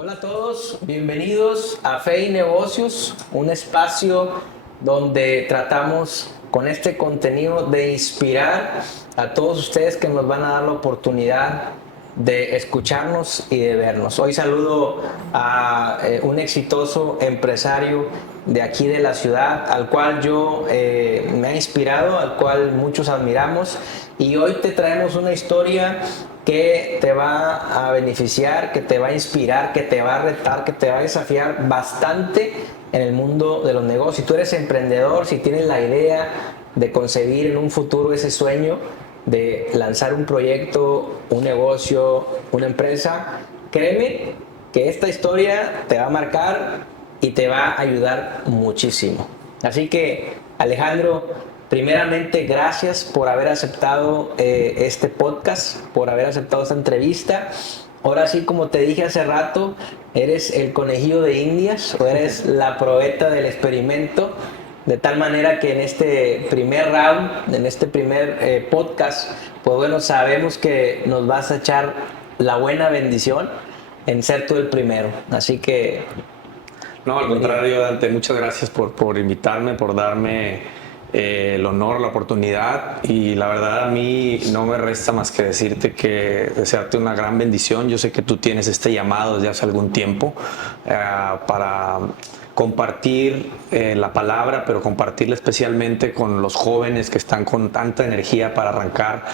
Hola a todos, bienvenidos a Fe y Negocios, un espacio donde tratamos con este contenido de inspirar a todos ustedes que nos van a dar la oportunidad de escucharnos y de vernos. Hoy saludo a un exitoso empresario de aquí de la ciudad, al cual yo me ha inspirado, al cual muchos admiramos, y hoy te traemos una historia que te va a beneficiar, que te va a inspirar, que te va a retar, que te va a desafiar bastante en el mundo de los negocios. Si tú eres emprendedor, si tienes la idea de concebir en un futuro ese sueño de lanzar un proyecto, un negocio, una empresa, créeme que esta historia te va a marcar y te va a ayudar muchísimo. Así que, Alejandro, primeramente, gracias por haber aceptado este podcast, por haber aceptado esta entrevista. Ahora sí, como te dije hace rato, eres el conejillo de Indias o eres la probeta del experimento, de tal manera que en este primer round, en este primer podcast, pues bueno, sabemos que nos vas a echar la buena bendición en ser tú el primero. Así que... No, al contrario, Dante, muchas gracias por invitarme, por darme el honor, la oportunidad, y la verdad a mí no me resta más que decirte que desearte una gran bendición. Yo sé que tú tienes este llamado desde hace algún tiempo para compartir la palabra, pero compartirla especialmente con los jóvenes que están con tanta energía para arrancar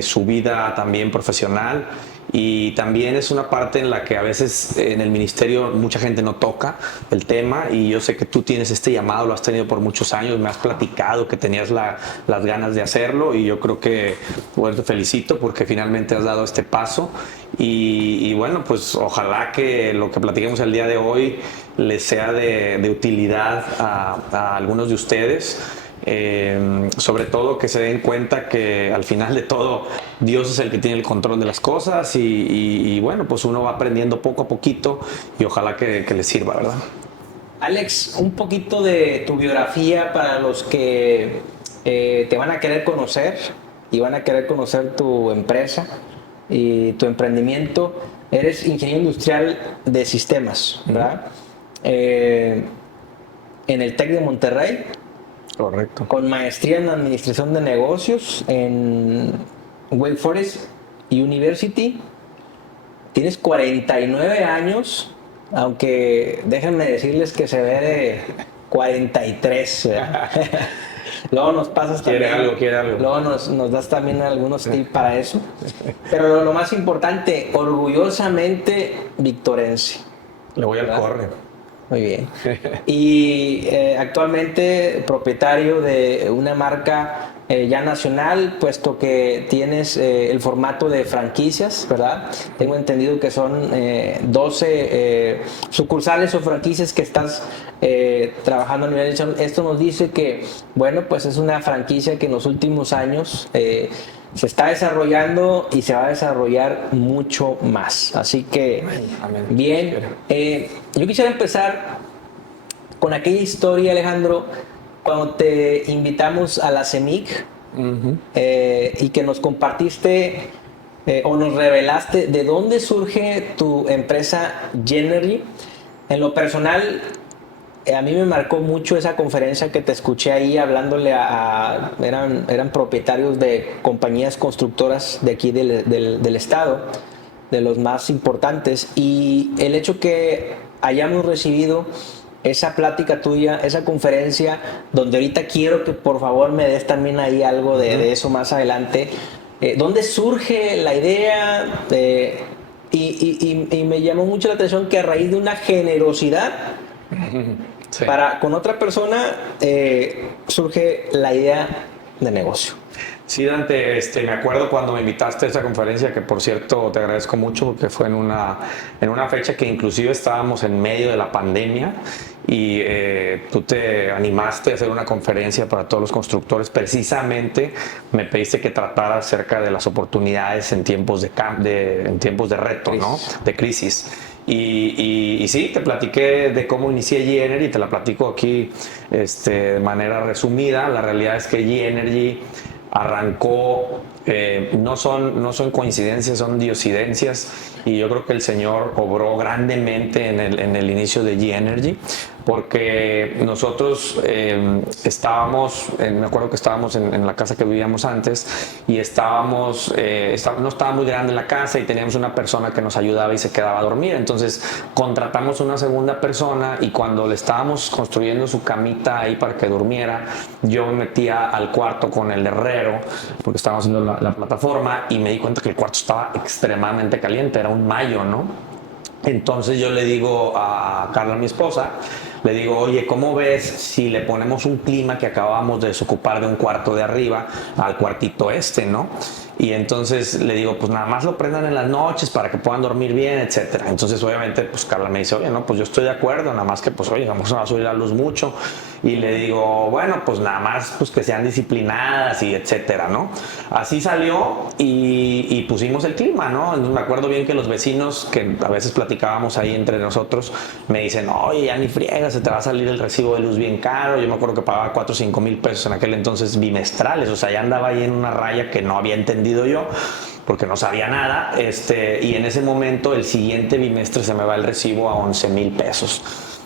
su vida también profesional. Y también es una parte en la que a veces en el ministerio mucha gente no toca el tema, y yo sé que tú tienes este llamado, lo has tenido por muchos años, me has platicado que tenías las ganas de hacerlo, y yo creo que, bueno, te felicito porque finalmente has dado este paso. Y bueno, pues ojalá que lo que platiquemos el día de hoy les sea de utilidad a algunos de ustedes. Sobre todo que se den cuenta que al final de todo Dios es el que tiene el control de las cosas, y bueno, pues uno va aprendiendo poco a poquito, y ojalá que les sirva, ¿verdad? Alex, un poquito de tu biografía para los que te van a querer conocer y van a querer conocer tu empresa y tu emprendimiento. Eres ingeniero industrial de sistemas, ¿verdad? En el TEC de Monterrey, Correcto. con maestría en administración de negocios en Wake Forest University. Tienes 49 años, aunque déjenme decirles que se ve de 43. Luego nos pasas también. Quiere algo. Luego nos das también algunos tips para eso. Pero lo más importante, orgullosamente victorense. Le voy al ¿verdad? corre. Muy bien. Y actualmente propietario de una marca ya nacional, puesto que tienes el formato de franquicias, ¿verdad? Tengo entendido que son 12 sucursales o franquicias que estás trabajando a nivel nacional. Esto nos dice que, bueno, pues es una franquicia que en los últimos años se está desarrollando y se va a desarrollar mucho más. Así que, Amén. bien. Yo quisiera empezar con aquella historia, Alejandro, cuando te invitamos a la CEMIC y que nos compartiste o nos revelaste de dónde surge tu empresa Genergy. En lo personal, a mí me marcó mucho esa conferencia que te escuché ahí hablándole eran propietarios de compañías constructoras de aquí del estado, de los más importantes, y el hecho que hayamos recibido esa plática tuya, esa conferencia, donde ahorita quiero que por favor me des también ahí algo de eso más adelante. ¿Dónde surge la idea? Y me llamó mucho la atención que a raíz de una generosidad Sí. con otra persona surge la idea de negocio. Sí, Dante, me acuerdo cuando me invitaste a esa conferencia, que por cierto te agradezco mucho porque fue en una fecha que inclusive estábamos en medio de la pandemia, y tú te animaste a hacer una conferencia para todos los constructores. Precisamente me pediste que tratara acerca de las oportunidades en tiempos en tiempos de reto, ¿no? De crisis. Y sí, te platiqué de cómo inicié G-Energy, te la platico aquí de manera resumida. La realidad es que G-Energy arrancó no son coincidencias, son diosidencias, y yo creo que el Señor obró grandemente en el inicio de G-Energy, porque nosotros me acuerdo que estábamos en la casa que vivíamos antes, y no estaba muy grande la casa, y teníamos una persona que nos ayudaba y se quedaba a dormir. Entonces contratamos una segunda persona, y cuando le estábamos construyendo su camita ahí para que durmiera, yo me metía al cuarto con el herrero, porque estábamos haciendo la plataforma, y me di cuenta que el cuarto estaba extremadamente caliente, era un mayo, ¿no? Entonces yo le digo a Carla, mi esposa, le digo, oye, ¿cómo ves si le ponemos un clima que acabamos de desocupar de un cuarto de arriba al cuartito este, ¿no? Y entonces le digo, pues nada más lo prendan en las noches para que puedan dormir bien, etcétera. Entonces obviamente pues Carla me dice, oye, no, pues yo estoy de acuerdo, nada más que pues oye, vamos a subir la luz mucho. Y le digo, bueno, pues nada más pues que sean disciplinadas y etcétera, ¿no? Así salió, y pusimos el clima, ¿no? Entonces me acuerdo bien que los vecinos, que a veces platicábamos ahí entre nosotros, me dicen, oye, ya ni friegas, se te va a salir el recibo de luz bien caro. Yo me acuerdo que pagaba 4 o 5 mil pesos en aquel entonces bimestrales, o sea, ya andaba ahí en una raya que no había entendido yo, porque no sabía nada, y en ese momento el siguiente bimestre se me va el recibo a 11 mil pesos.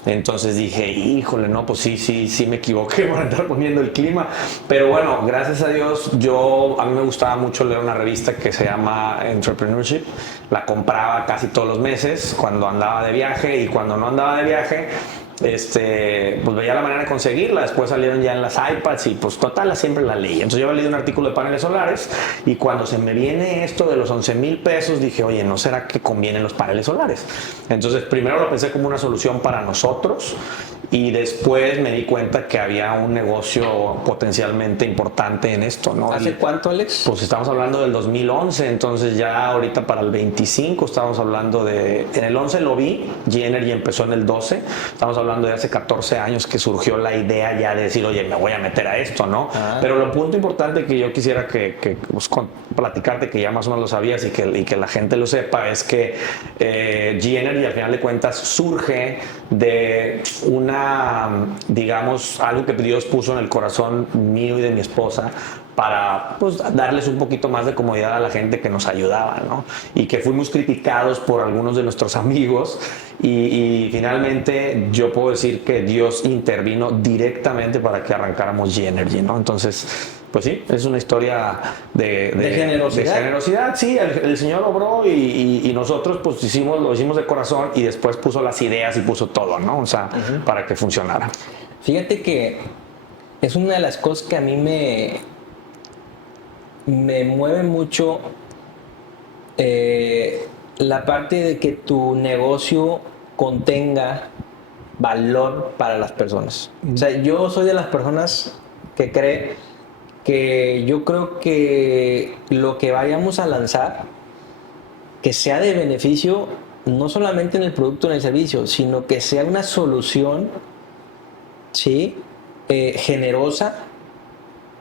Entonces dije, híjole, no, pues sí me equivoqué por andar poniendo el clima. Pero bueno, gracias a Dios, a mí me gustaba mucho leer una revista que se llama Entrepreneurship. La compraba casi todos los meses cuando andaba de viaje, y cuando no andaba de viaje, pues veía la manera de conseguirla. Después salieron ya en las iPads, y pues total, siempre la leí. Entonces yo había leído un artículo de paneles solares, y cuando se me viene esto de los 11 mil pesos, dije, oye, ¿no será que convienen los paneles solares? Entonces primero lo pensé como una solución para nosotros, y después me di cuenta que había un negocio potencialmente importante en esto, ¿no? ¿Hace cuánto, Alex? Pues estamos hablando del 2011, entonces ya ahorita para el 25 estamos hablando en el 11 lo vi, G-Energy empezó en el 12, estamos hablando de hace 14 años que surgió la idea ya de decir, oye, me voy a meter a esto, ¿no? Pero lo punto importante que yo quisiera pues, platicarte, que ya más o menos lo sabías, y que la gente lo sepa, es que G-Energy al final de cuentas surge de digamos, algo que Dios puso en el corazón mío y de mi esposa, para pues darles un poquito más de comodidad a la gente que nos ayudaba, ¿no? Y que fuimos criticados por algunos de nuestros amigos, y finalmente yo puedo decir que Dios intervino directamente para que arrancáramos G-Energy, ¿no? Entonces, pues sí, es una historia de generosidad. De generosidad, sí, el Señor obró, y nosotros pues lo hicimos de corazón, y después puso las ideas y puso todo, ¿no? O sea, para que funcionara. Fíjate que es una de las cosas que a mí me mueve mucho, la parte de que tu negocio contenga valor para las personas. O sea, yo soy de las personas que yo creo que lo que vayamos a lanzar, que sea de beneficio, no solamente en el producto o en el servicio, sino que sea una solución, ¿sí? Generosa,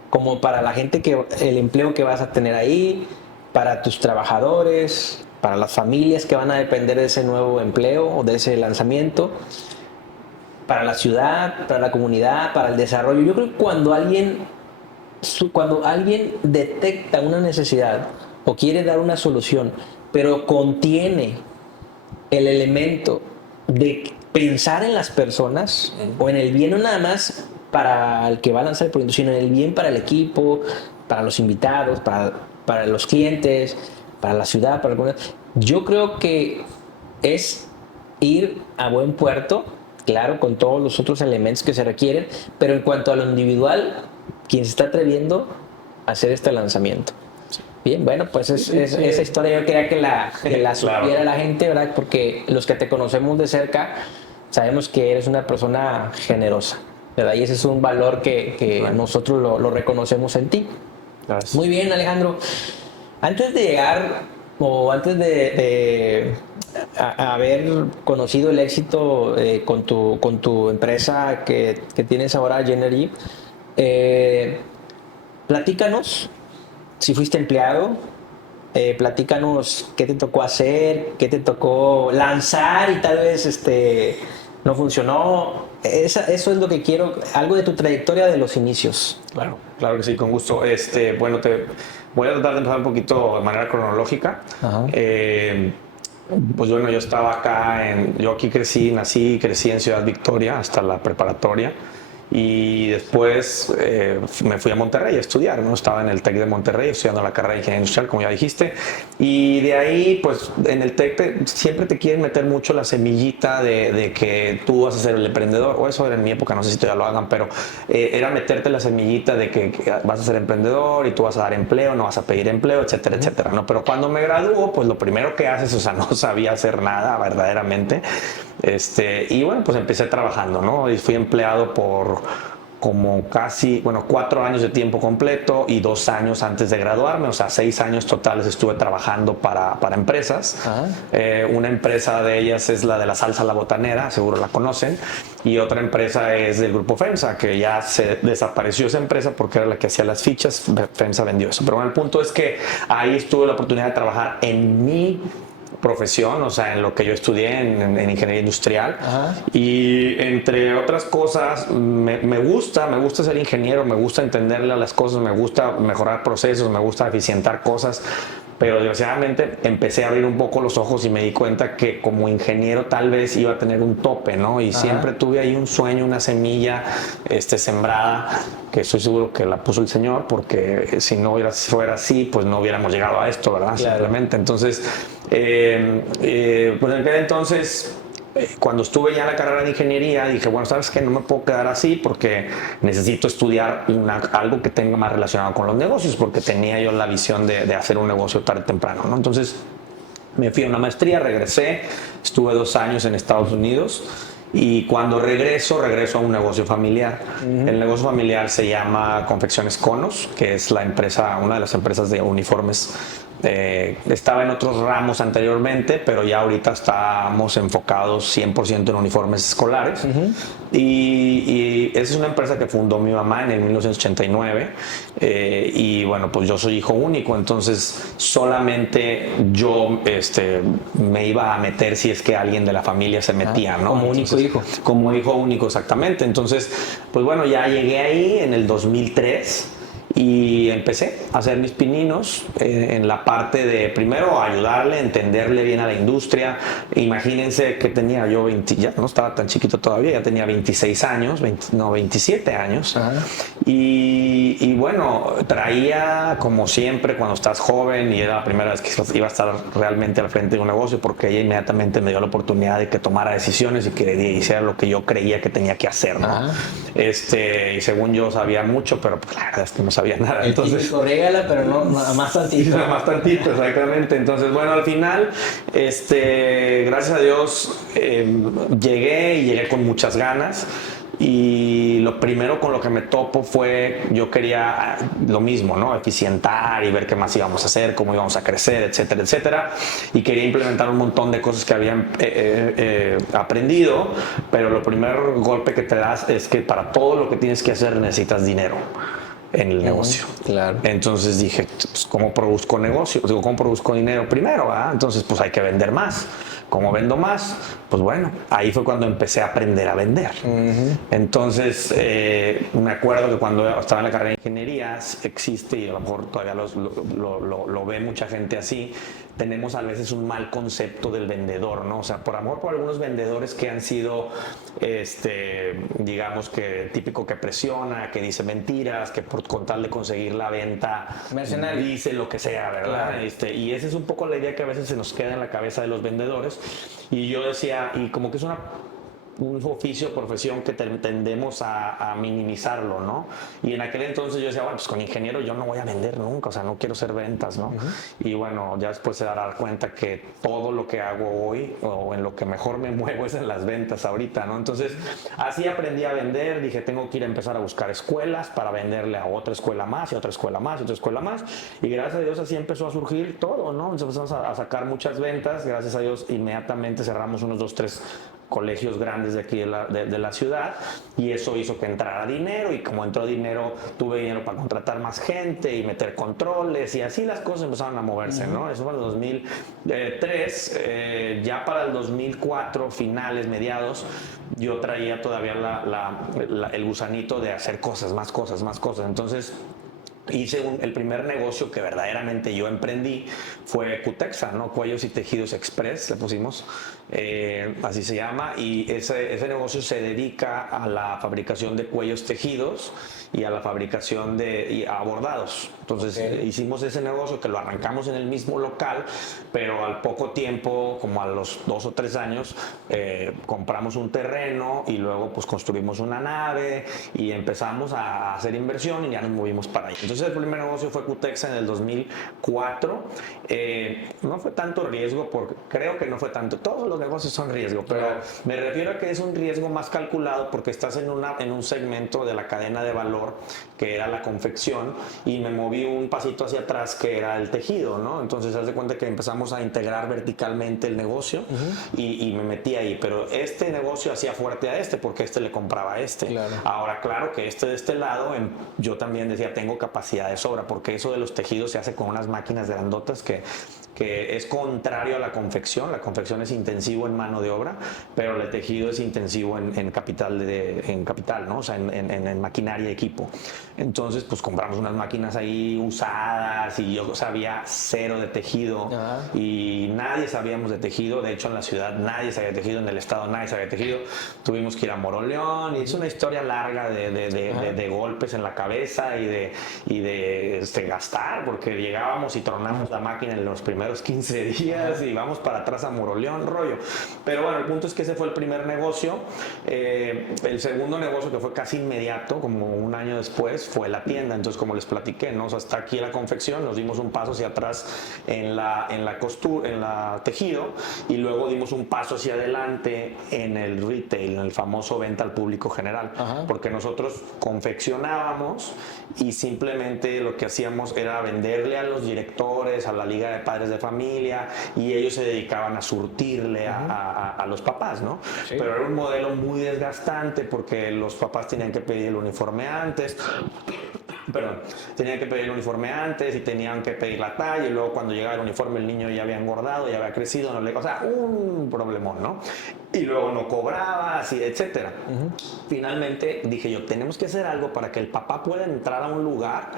como para la gente, el empleo que vas a tener ahí, para tus trabajadores, para las familias que van a depender de ese nuevo empleo o de ese lanzamiento, para la ciudad, para la comunidad, para el desarrollo. Yo creo que cuando alguien detecta una necesidad o quiere dar una solución, pero contiene el elemento de pensar en las personas o en el bien, no nada más para el que va a lanzar el proyecto, sino en el bien para el equipo, para los invitados, para los clientes, para la ciudad, para la comunidad. Yo creo que es ir a buen puerto, claro, con todos los otros elementos que se requieren, pero en cuanto a lo individual, quien se está atreviendo a hacer este lanzamiento. Bien, bueno, pues esa historia yo quería que la supiera la gente, ¿verdad? Porque los que te conocemos de cerca sabemos que eres una persona generosa, ¿verdad? Y ese es un valor que nosotros lo reconocemos en ti. Gracias. Muy bien, Alejandro. Antes de llegar, o antes de haber conocido el éxito con tu empresa que tienes ahora, G-Energy, platícanos si fuiste empleado, platícanos qué te tocó hacer, qué te tocó lanzar y tal vez no funcionó. Eso es lo que quiero, algo de tu trayectoria de los inicios. Claro que sí, con gusto. Bueno, Voy a tratar de empezar un poquito de manera cronológica. Pues bueno, yo estaba acá, yo aquí nací y crecí en Ciudad Victoria hasta la preparatoria. Y después me fui a Monterrey a estudiar, ¿no? Estaba en el TEC de Monterrey estudiando la carrera de Ingeniería Industrial, como ya dijiste. Y de ahí, pues en el TEC siempre te quieren meter mucho la semillita de que tú vas a ser el emprendedor, o eso era en mi época, no sé si todavía lo hagan, pero era meterte la semillita de que vas a ser emprendedor y tú vas a dar empleo, no vas a pedir empleo, etcétera, etcétera, ¿no? Pero cuando me graduó, pues lo primero que haces, o sea, no sabía hacer nada verdaderamente. Y bueno, pues empecé trabajando, ¿no? Y fui empleado por como casi, 4 años de tiempo completo y 2 años antes de graduarme, o sea, 6 años totales estuve trabajando para empresas. Una empresa de ellas es la de la salsa La Botanera, seguro la conocen, y otra empresa es del grupo FEMSA, que ya se desapareció esa empresa porque era la que hacía las fichas. FEMSA vendió eso, pero bueno, el punto es que ahí tuve la oportunidad de trabajar en mi profesión, o sea, en lo que yo estudié en ingeniería industrial. Y entre otras cosas, me gusta ser ingeniero, me gusta entenderle a las cosas, me gusta mejorar procesos, me gusta eficientar cosas, pero desgraciadamente empecé a abrir un poco los ojos y me di cuenta que como ingeniero tal vez iba a tener un tope, ¿no? Y siempre tuve ahí un sueño, una semilla sembrada, que estoy seguro que la puso el Señor, porque si no fuera así, pues no hubiéramos llegado a esto, ¿verdad? Claro. Simplemente. Entonces, pues en aquel entonces, cuando estuve ya en la carrera de ingeniería, dije, bueno, ¿sabes qué? No me puedo quedar así porque necesito estudiar algo que tenga más relacionado con los negocios, porque tenía yo la visión de hacer un negocio tarde o temprano, ¿no? Entonces, me fui a una maestría, regresé, estuve 2 años en Estados Unidos. Y cuando regreso a un negocio familiar. El negocio familiar se llama Confecciones Conos, que es la empresa, una de las empresas de uniformes. Estaba en otros ramos anteriormente, pero ya ahorita estamos enfocados 100% en uniformes escolares. Y esa es una empresa que fundó mi mamá en el 1989. Y bueno, pues yo soy hijo único, entonces solamente yo me iba a meter si es que alguien de la familia se metía, ¿no? Como único hijo. Como hijo único, exactamente. Entonces, pues bueno, ya llegué ahí en el 2003 y empecé a hacer mis pininos en la parte de, primero, ayudarle, entenderle bien a la industria. Imagínense que tenía yo ya no estaba tan chiquito todavía, ya tenía 26 años, 27 años. Y bueno, traía, como siempre, cuando estás joven y era la primera vez que iba a estar realmente al frente de un negocio, porque ella inmediatamente me dio la oportunidad de que tomara decisiones y que hiciera lo que yo creía que tenía que hacer, ¿no? Y según yo sabía mucho, pero pues, la verdad es que no sabía nada. Entonces, regala, pero no, más tantito. Más tantito, exactamente. Entonces, bueno, al final, gracias a Dios, llegué con muchas ganas. Y lo primero con lo que me topo fue, yo quería lo mismo, ¿no? Eficientar y ver qué más íbamos a hacer, cómo íbamos a crecer, etcétera, etcétera. Y quería implementar un montón de cosas que habían aprendido, pero lo primer golpe que te das es que para todo lo que tienes que hacer necesitas dinero en el negocio. Claro. Entonces dije, pues, ¿cómo produzco negocio? Digo, ¿cómo produzco dinero primero? ¿Ah? Entonces, pues hay que vender más. ¿Cómo vendo más? Pues bueno, ahí fue cuando empecé a aprender a vender. Entonces, me acuerdo que cuando estaba en la carrera de ingeniería, existe, y a lo mejor todavía lo ve mucha gente así, tenemos a veces un mal concepto del vendedor, ¿no? O sea, por amor por algunos vendedores que han sido, digamos que típico que presiona, que dice mentiras, que con tal de conseguir la venta dice lo que sea, ¿verdad? Claro. Y esa es un poco la idea que a veces se nos queda en la cabeza de los vendedores. Y yo decía, y como que es un oficio, profesión que tendemos a minimizarlo, ¿no? Y en aquel entonces yo decía, bueno, pues con ingeniero yo no voy a vender nunca, o sea, no quiero ser ventas, ¿no? Y bueno, ya después se dará cuenta que todo lo que hago hoy, o en lo que mejor me muevo, es en las ventas ahorita, ¿no? Entonces, así aprendí a vender, dije, tengo que ir a empezar a buscar escuelas para venderle a otra escuela más, y a otra escuela más, y otra escuela más, y gracias a Dios así empezó a surgir todo, ¿no? Entonces empezamos a sacar muchas ventas, gracias a Dios inmediatamente cerramos unos 2, 3 colegios grandes de aquí de la ciudad, y eso hizo que entrara dinero, y como entró dinero, tuve dinero para contratar más gente y meter controles, y así las cosas empezaron a moverse, ¿no? Eso fue en el 2003, ya para el 2004, finales, mediados, yo traía todavía el gusanito de hacer cosas, más cosas, entonces el primer negocio que verdaderamente yo emprendí fue Cutexa, ¿no? Cuellos y Tejidos Express, le pusimos, así se llama, y ese negocio se dedica a la fabricación de cuellos tejidos y a la fabricación de a bordados. Entonces hicimos ese negocio que lo arrancamos en el mismo local, pero al poco tiempo, como a los 2 o 3 años, compramos un terreno y luego pues construimos una nave y empezamos a hacer inversión y ya nos movimos para allá. Entonces el primer negocio fue Cutexa en el 2004. No fue tanto riesgo, porque creo que no fue tanto. Todos los negocios son riesgo, pero me refiero a que es un riesgo más calculado porque estás en un segmento de la cadena de valor que era la confección y me moví un pasito hacia atrás que era el tejido, ¿no? Entonces haz de cuenta que empezamos a integrar verticalmente el negocio y me metí ahí, pero este negocio hacía fuerte a este porque este le compraba a este. Claro. Ahora, claro que de este lado, yo también decía, tengo capacidad de sobra, porque eso de los tejidos se hace con unas máquinas grandotas que es contrario a la confección. La confección es intensivo en mano de obra, pero el tejido es intensivo en capital, ¿no? O sea, en maquinaria y equipo. Entonces, pues compramos unas máquinas ahí usadas y yo sabía cero de tejido y nadie sabíamos de tejido. De hecho, en la ciudad nadie sabía de tejido, en el estado nadie sabía de tejido. Tuvimos que ir a Moroleón y es una historia larga de golpes en la cabeza y de gastar, porque llegábamos y tronamos la máquina en los primeros 15 días y vamos para atrás a Moroleón, rollo. Pero bueno, el punto es que ese fue el primer negocio. El segundo negocio, que fue casi inmediato, como un año después, fue la tienda. Entonces, como les platiqué, ¿no? O sea, hasta aquí la confección, nos dimos un paso hacia atrás en la costura, en la tejido, y luego dimos un paso hacia adelante en el retail, en el famoso venta al público general. Porque nosotros confeccionábamos y simplemente lo que hacíamos era venderle a los directores, a la liga de padres de familia, y ellos se dedicaban a surtirle a los papás, ¿no? Sí. Pero era un modelo muy desgastante porque los papás tenían que pedir el uniforme antes. Tenían que pedir el uniforme antes y tenían que pedir la talla, y luego cuando llegaba el uniforme el niño ya había engordado, ya había crecido, o sea, un problemón, ¿no? Y luego no cobraba, así, etcétera. Finalmente dije yo, tenemos que hacer algo para que el papá pueda entrar a un lugar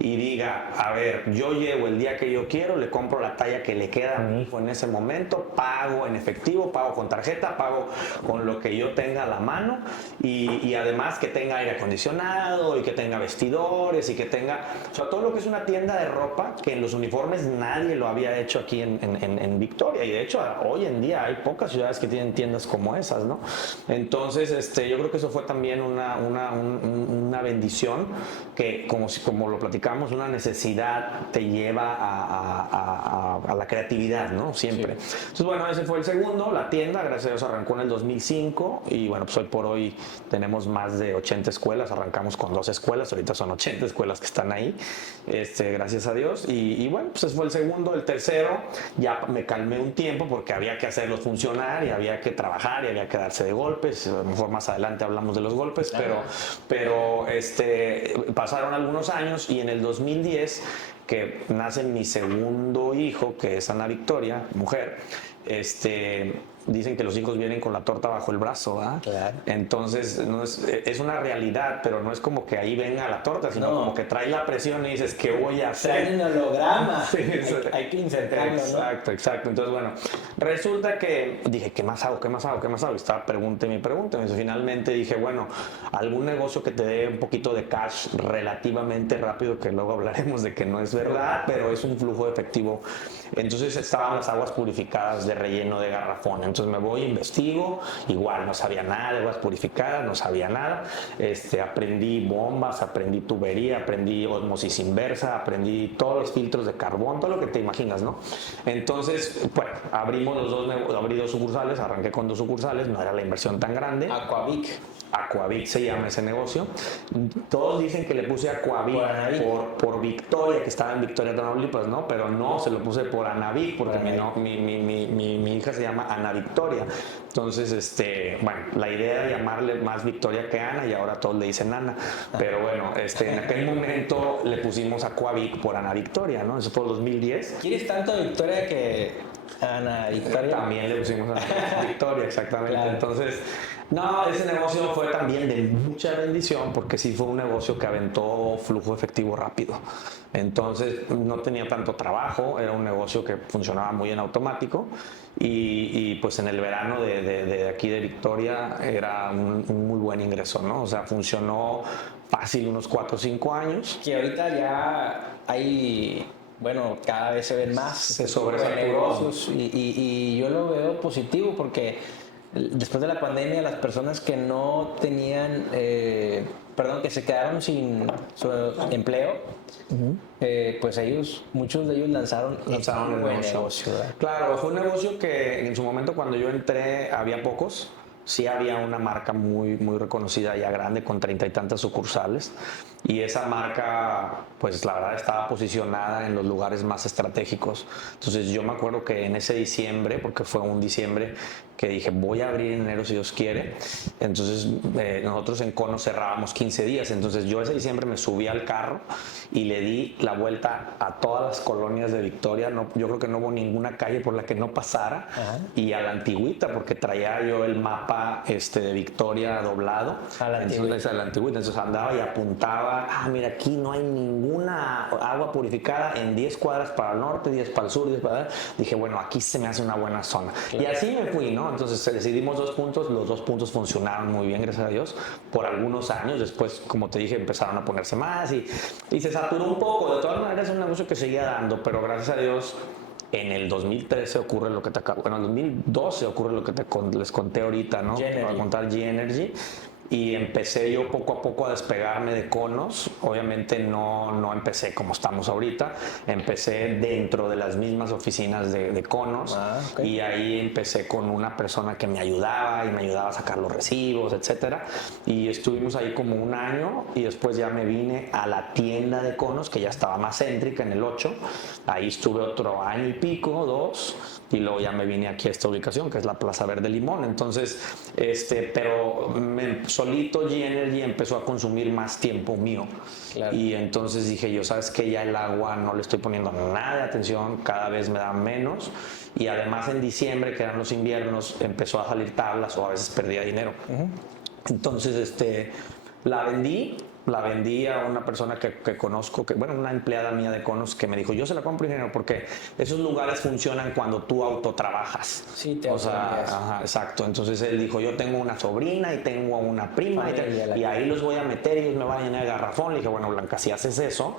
y diga, a ver, yo llego el día que yo quiero, le compro la talla que le queda a mi hijo en ese momento, pago en efectivo, pago con tarjeta, pago con lo que yo tenga a la mano, y además que tenga aire acondicionado y que tenga vestidores y que tenga, o sea, todo lo que es una tienda de ropa, que en los uniformes nadie lo había hecho aquí en Victoria, y de hecho hoy en día hay pocas ciudades que tienen tiendas como esas, ¿no? Entonces yo creo que eso fue también una bendición, que como lo platicamos, una necesidad te lleva a la creatividad, ¿no? Siempre. Sí. Entonces, bueno, ese fue el segundo. La tienda, gracias a Dios, arrancó en el 2005 y bueno, pues hoy por hoy tenemos más de 80 escuelas. Arrancamos con 2 escuelas, ahorita son 80 escuelas que están ahí, gracias a Dios. Y bueno, pues ese fue el segundo. El tercero, ya me calmé un tiempo porque había que hacerlos funcionar y había que trabajar y había que darse de golpes. A lo mejor más adelante hablamos de los golpes, pero pasaron algunos años y en el 2010, que nace mi segundo hijo, que es Ana Victoria, mujer, dicen que los hijos vienen con la torta bajo el brazo, ¿verdad? Claro. Entonces es una realidad, pero no es como que ahí venga la torta, sino como que trae la presión y dices, ¿qué voy a hacer? Trae un holograma. Sí, hay que insertarlo, exacto, ¿no? Exacto. Entonces, bueno, resulta que dije, ¿qué más hago? Y estaba pregúnteme. Entonces, finalmente dije, bueno, algún negocio que te dé un poquito de cash relativamente rápido, que luego hablaremos de que no es verdad, pero es un flujo de efectivo. Entonces estaban las aguas purificadas de relleno de garrafón. Entonces me voy, investigo, igual no sabía nada de aguas purificadas, no sabía nada. Aprendí bombas, aprendí tubería, aprendí ósmosis inversa, aprendí todos los filtros de carbón, todo lo que te imaginas, ¿no? Entonces, bueno, abrí 2 sucursales, arranqué con 2 sucursales, no era la inversión tan grande. Aquavic se llama ese negocio. Todos dicen que le puse Aquavic por Victoria, que estaba en Victoria, Tamaulipas, ¿no? Pero no, se lo puse por Anavic, porque mi hija se llama Ana Victoria. Entonces, bueno, la idea era llamarle más Victoria que Ana y ahora todos le dicen Ana. Pero bueno, en aquel momento le pusimos Aquavic por Ana Victoria, ¿no? Eso fue el 2010. ¿Quieres tanto Victoria que Ana Victoria? También le pusimos a Victoria, exactamente. Claro. Entonces, no, ese negocio fue también de mucha bendición porque sí fue un negocio que aventó flujo efectivo rápido. Entonces, no tenía tanto trabajo, era un negocio que funcionaba muy en automático y pues en el verano de aquí de Victoria era un muy buen ingreso, ¿no? O sea, funcionó fácil unos 4 o 5 años. Que ahorita ya hay, bueno, cada vez se ven más Se este tipo de sobresaturó. negocios y yo lo veo positivo porque después de la pandemia las personas que no tenían, perdón, que se quedaron sin su empleo, pues muchos de ellos lanzaron Lanzaron el buen negocio. ¿verdad? Claro, fue un negocio que en su momento cuando yo entré había pocos. Sí había una marca muy reconocida ya grande con 30 y tantas sucursales y esa marca pues la verdad estaba posicionada en los lugares más estratégicos. Entonces yo me acuerdo que en ese diciembre, porque fue un diciembre que dije voy a abrir en enero si Dios quiere, entonces nosotros en Cono cerrábamos 15 días, entonces yo ese diciembre me subí al carro y le di la vuelta a todas las colonias de Victoria. No, yo creo que no hubo ninguna calle por la que no pasara. Ajá. Y a la antigüita porque traía yo el mapa de Victoria doblado A la entonces, a la antigüita, entonces andaba y apuntaba, mira, aquí no hay ninguna agua purificada en 10 cuadras para el norte, 10 para el sur, 10 para el... Dije, bueno, aquí se me hace una buena zona. Claro. Y así me fui, ¿no? Entonces decidimos 2 puntos, los 2 puntos funcionaron muy bien, gracias a Dios, por algunos años. Después, como te dije, empezaron a ponerse más y se saturó un poco. De todas maneras es un negocio que seguía dando, pero gracias a Dios en el 2013 ocurre lo que te acabo, bueno, en el 2012 ocurre lo que les conté ahorita, ¿no? Te voy a contar G-Energy. Y empecé yo poco a poco a despegarme de Conos. Obviamente no empecé como estamos ahorita, empecé dentro de las mismas oficinas de Conos. Okay. Y ahí empecé con una persona que me ayudaba y me ayudaba a sacar los recibos, etcétera. Y estuvimos ahí como un año y después ya me vine a la tienda de Conos que ya estaba más céntrica en el 8. Ahí estuve otro año y pico, 2. Y luego ya me vine aquí a esta ubicación que es la Plaza Verde Limón. Entonces, pero solito G-Energy empezó a consumir más tiempo mío. Claro. Y entonces dije yo, ¿sabes qué? Ya el agua no le estoy poniendo nada de atención, cada vez me da menos. Y además en diciembre, que eran los inviernos, empezó a salir tablas o a veces perdía dinero. Entonces, la vendí a una persona que conozco, una empleada mía de Conos que me dijo, yo se la compro, ingeniero, porque esos lugares funcionan cuando tú autotrabajas. Sí, te o sea, ajá, exacto. Entonces él dijo, yo tengo una sobrina y tengo una prima y ahí los voy a meter y ellos me van a llenar de garrafón. Le dije, bueno, Blanca, si haces eso,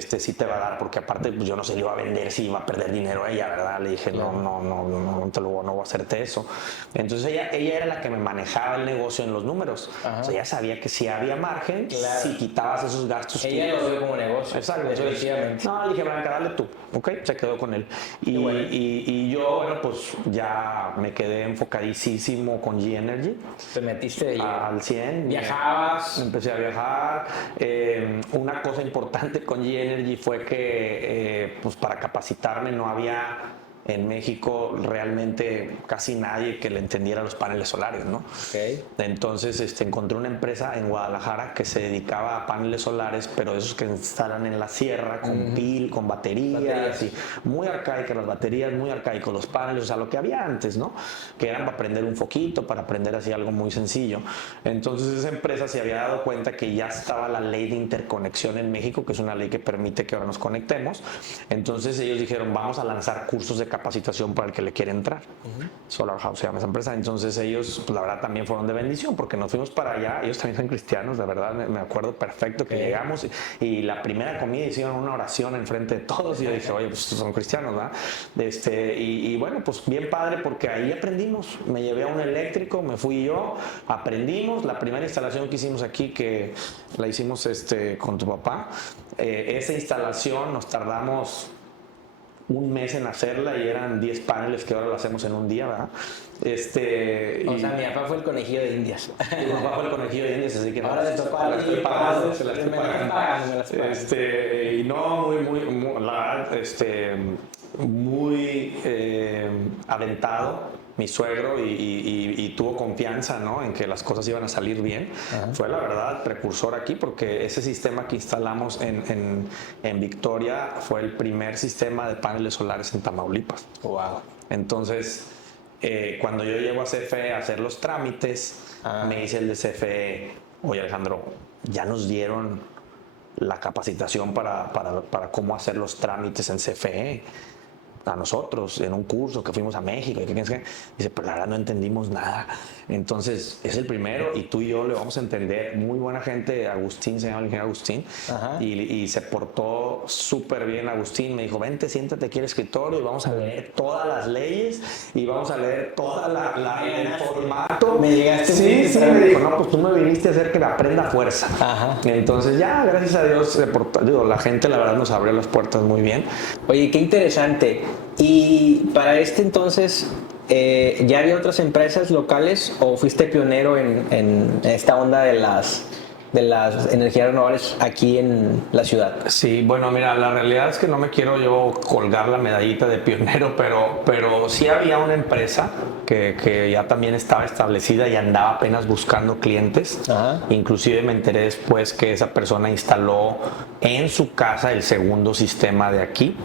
sí te va a dar, porque aparte pues, yo no sé, le iba a vender si iba a perder dinero ella, ¿verdad? Le dije, no voy a hacerte eso. Entonces ella era la que me manejaba el negocio en los números. Ajá. O sea, ella sabía que si había margen, claro, si quitabas esos gastos. Ella lo vio como negocio. Exacto. Definitivamente. No, le dije, Blanca, dale tú. Ok, se quedó con él. Y yo, bueno, pues ya me quedé enfocadísimo con G-Energy. Te metiste al 100. ¿Viajabas? Empecé a viajar. Una cosa importante con G-Energy fue que pues para capacitarme no había en México realmente casi nadie que le entendiera los paneles solares, ¿no? Okay. Entonces encontré una empresa en Guadalajara que se dedicaba a paneles solares, pero esos que instalan en la sierra con con baterías. Y muy arcaicas las baterías, muy arcaicos los paneles, o sea, lo que había antes, ¿no? Que eran para prender un foquito, para prender así algo muy sencillo. Entonces esa empresa se había dado cuenta que ya estaba la ley de interconexión en México, que es una ley que permite que ahora nos conectemos. Entonces ellos dijeron, vamos a lanzar cursos de capacitación para el que le quiere entrar. Solar House se llama esa empresa. Entonces ellos, pues, la verdad, también fueron de bendición porque nos fuimos para allá. Ellos también son cristianos, de verdad, me acuerdo perfecto que llegamos y la primera comida hicieron una oración enfrente de todos y yo dije, oye, pues son cristianos, ¿verdad? Y bueno, pues bien padre porque ahí aprendimos. Me llevé a un eléctrico, me fui yo, aprendimos. La primera instalación que hicimos aquí, que la hicimos con tu papá, esa instalación nos tardamos un mes en hacerla y eran 10 paneles que ahora lo hacemos en un día, ¿verdad? O sea, mi papá fue el conejillo de Indias. Mi papá fue el conejillo de Indias, así que ahora de papá se la estoy pagando. Y no, muy aventado mi suegro y tuvo confianza, ¿no? En que las cosas iban a salir bien. Ajá. Fue la verdad precursor aquí porque ese sistema que instalamos en Victoria fue el primer sistema de paneles solares en Tamaulipas. Wow. Entonces Cuando yo llego a CFE a hacer los trámites, me dice el de CFE, oye Alejandro, ya nos dieron la capacitación para cómo hacer los trámites en CFE a nosotros en un curso que fuimos a México y que dice, pero la verdad no entendimos nada. Entonces es el primero y tú y yo le vamos a entender. Muy buena gente, Agustín, se llama el ingeniero Agustín, y se portó súper bien Agustín. Me dijo, vente, siéntate aquí al escritorio y vamos a leer todas las leyes y vamos a leer toda el formato. Me llegaste. Sí, me dijo, no, pues tú me viniste a hacer que la aprenda a fuerza. Entonces ya, gracias a Dios, la gente la verdad nos abrió las puertas muy bien. Oye, qué interesante. Y para este entonces, ¿ya había otras empresas locales o fuiste pionero en esta onda de las energías renovables aquí en la ciudad? Sí, bueno, mira, la realidad es que no me quiero yo colgar la medallita de pionero, pero sí había una empresa que ya también estaba establecida y andaba apenas buscando clientes. Inclusive me enteré después que esa persona instaló en su casa el segundo sistema de aquí,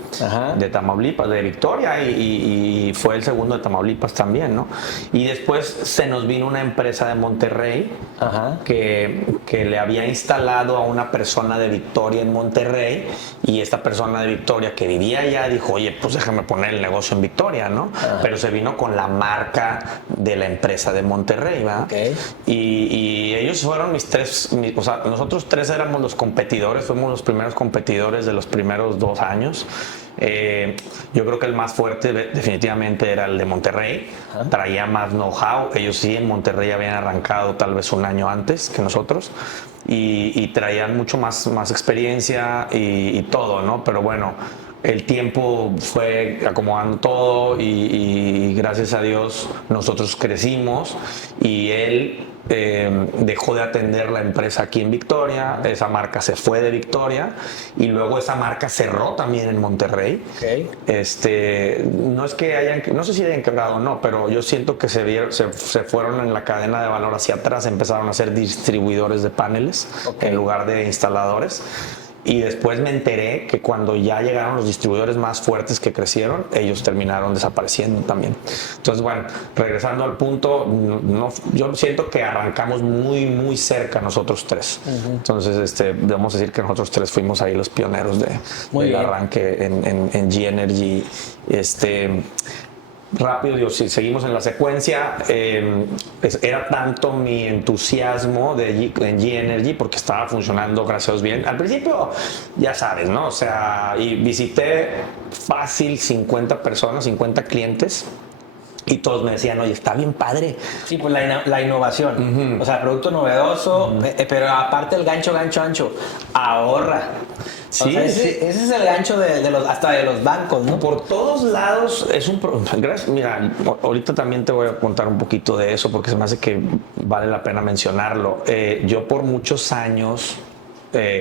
de Tamaulipas, de Victoria, y fue el segundo de Tamaulipas también, ¿no? Y después se nos vino una empresa de Monterrey que le había instalado a una persona de Victoria en Monterrey, y esta persona de Victoria que vivía allá dijo, oye, pues déjame poner el negocio en Victoria, ¿no? Pero se vino con la marca de la empresa de Monterrey, ¿verdad? Y ellos fueron o sea, nosotros tres éramos los competidores, fuimos los primeros competidores de los primeros 2 años. Yo creo que el más fuerte definitivamente era el de Monterrey. Traía más know-how. Ellos sí en Monterrey habían arrancado tal vez un año antes que nosotros y traían mucho más experiencia y todo, ¿no? Pero bueno, el tiempo fue acomodando todo y gracias a Dios nosotros crecimos y él dejó de atender la empresa aquí en Victoria. Esa marca se fue de Victoria y luego esa marca cerró también en Monterrey. No es que no sé si hayan quebrado o no, pero yo siento que se fueron en la cadena de valor hacia atrás, empezaron a ser distribuidores de paneles en lugar de instaladores. Y después me enteré que cuando ya llegaron los distribuidores más fuertes que crecieron, ellos terminaron desapareciendo también. Entonces, bueno, regresando al punto, yo siento que arrancamos muy cerca nosotros tres. Entonces, debemos decir que nosotros tres fuimos ahí los pioneros del arranque en G-Energy. Rápido, digo, si seguimos en la secuencia, era tanto mi entusiasmo en G-Energy porque estaba funcionando, gracias a Dios, bien. Al principio, ya sabes, ¿no? O sea, y visité fácil 50 personas, 50 clientes. Y todos me decían, oye, está bien padre. Sí, pues la innovación. O sea, producto novedoso, pero aparte el gancho ancho, ahorra. Sí, o sea, ese es el gancho hasta de los bancos, ¿no? Por todos lados es un gracias. Mira, ahorita también te voy a contar un poquito de eso porque se me hace que vale la pena mencionarlo. Yo por muchos años,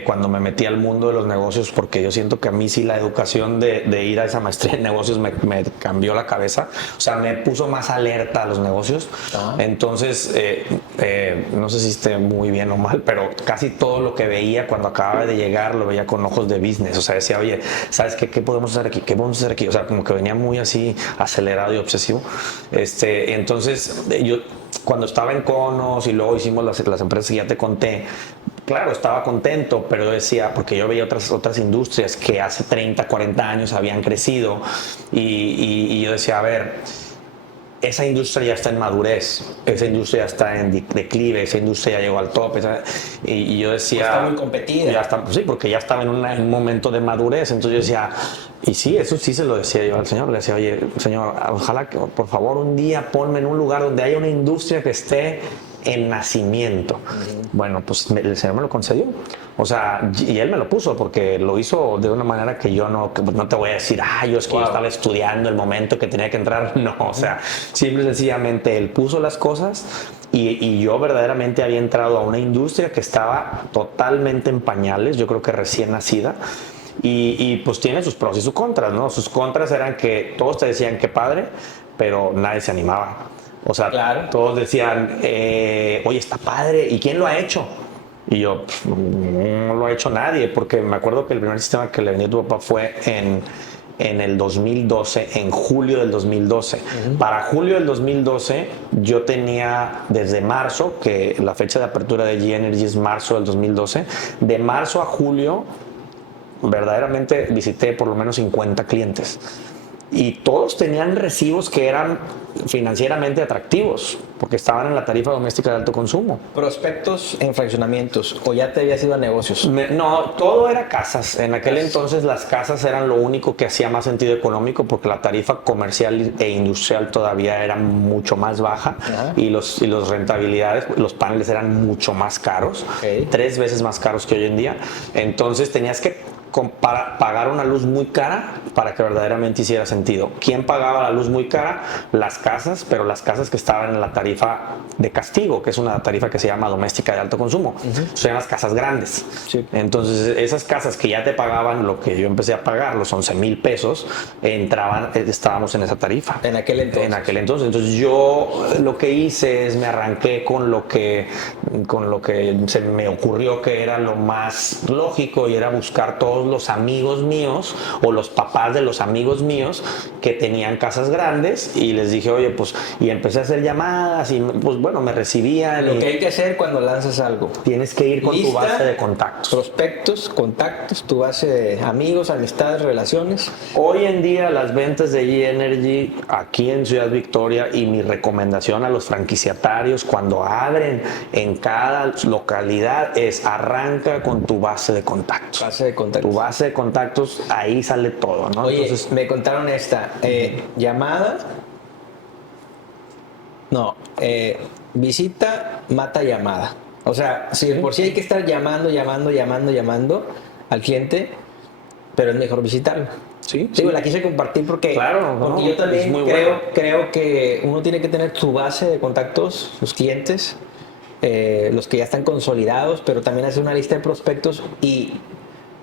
cuando me metí al mundo de los negocios, porque yo siento que a mí sí la educación de ir a esa maestría en negocios me cambió la cabeza, o sea, me puso más alerta a los negocios. Entonces, no sé si esté muy bien o mal, pero casi todo lo que veía cuando acababa de llegar lo veía con ojos de business. O sea, decía, oye, ¿sabes qué podemos hacer aquí? ¿Qué podemos hacer aquí? O sea, como que venía muy así acelerado y obsesivo. Entonces, yo cuando estaba en Conos y luego hicimos las empresas que ya te conté, claro, estaba contento, pero decía, porque yo veía otras industrias que hace 30, 40 años habían crecido y yo decía, a ver, esa industria ya está en madurez, esa industria ya está en declive, esa industria ya llegó al tope. Y yo decía... Está muy competida. Ya está, sí, porque ya estaba en un momento de madurez. Entonces yo decía, y sí, eso sí se lo decía yo al Señor. Le decía, oye, Señor, ojalá que por favor un día ponme en un lugar donde haya una industria que esté en nacimiento. Bueno, pues el Señor me lo concedió. O sea, y Él me lo puso porque lo hizo de una manera que yo no te voy a decir, yo es que yo estaba estudiando el momento que tenía que entrar. No, o sea, simple y sencillamente Él puso las cosas y yo verdaderamente había entrado a una industria que estaba totalmente en pañales, yo creo que recién nacida. Y pues tiene sus pros y sus contras, ¿no? Sus contras eran que todos te decían que padre, pero nadie se animaba. O sea, claro, todos decían, oye, está padre, ¿y quién lo ha hecho? Y yo, no lo ha hecho nadie, porque me acuerdo que el primer sistema que le vendió a tu papá fue en el 2012, en julio del 2012. Para julio del 2012 yo tenía desde marzo, que la fecha de apertura de G-Energy es marzo del 2012, de marzo a julio verdaderamente visité por lo menos 50 clientes. Y todos tenían recibos que eran financieramente atractivos, porque estaban en la tarifa doméstica de alto consumo. ¿Prospectos en fraccionamientos o ya te habías ido a negocios? No, todo era casas. En aquel entonces las casas eran lo único que hacía más sentido económico, porque la tarifa comercial e industrial todavía era mucho más baja. Y los rentabilidades, los paneles eran mucho más caros, 3 veces más caros que hoy en día. Entonces tenías que pagar una luz muy cara para que verdaderamente hiciera sentido. ¿Quién pagaba la luz muy cara? Las casas, pero las casas que estaban en la tarifa de castigo, que es una tarifa que se llama doméstica de alto consumo. Son las casas grandes. Sí. Entonces, esas casas que ya te pagaban lo que yo empecé a pagar, los 11,000 pesos, estábamos en esa tarifa. En aquel entonces. En aquel entonces. Entonces, yo lo que hice es me arranqué con lo que se me ocurrió que era lo más lógico, y era buscar todos los amigos míos o los papás de los amigos míos que tenían casas grandes, y les dije, oye, pues, y empecé a hacer llamadas, y pues bueno, me recibían. Lo que hay que hacer cuando lanzas algo: tienes que ir con lista, tu base de contactos, prospectos, contactos, tu base de amigos, amistades, relaciones. Hoy en día las ventas de G-Energy aquí en Ciudad Victoria, y mi recomendación a los franquiciatarios cuando abren en cada localidad, es arranca con tu base de contactos. Tu base de contactos, ahí sale todo, ¿no? Oye, entonces, me contaron esta llamada. No, visita mata llamada. O sea, si por sí hay que estar llamando al cliente, pero es mejor visitarlo. Sí, la quise compartir porque, claro, porque yo también creo que uno tiene que tener su base de contactos, sus clientes, los que ya están consolidados, pero también hacer una lista de prospectos y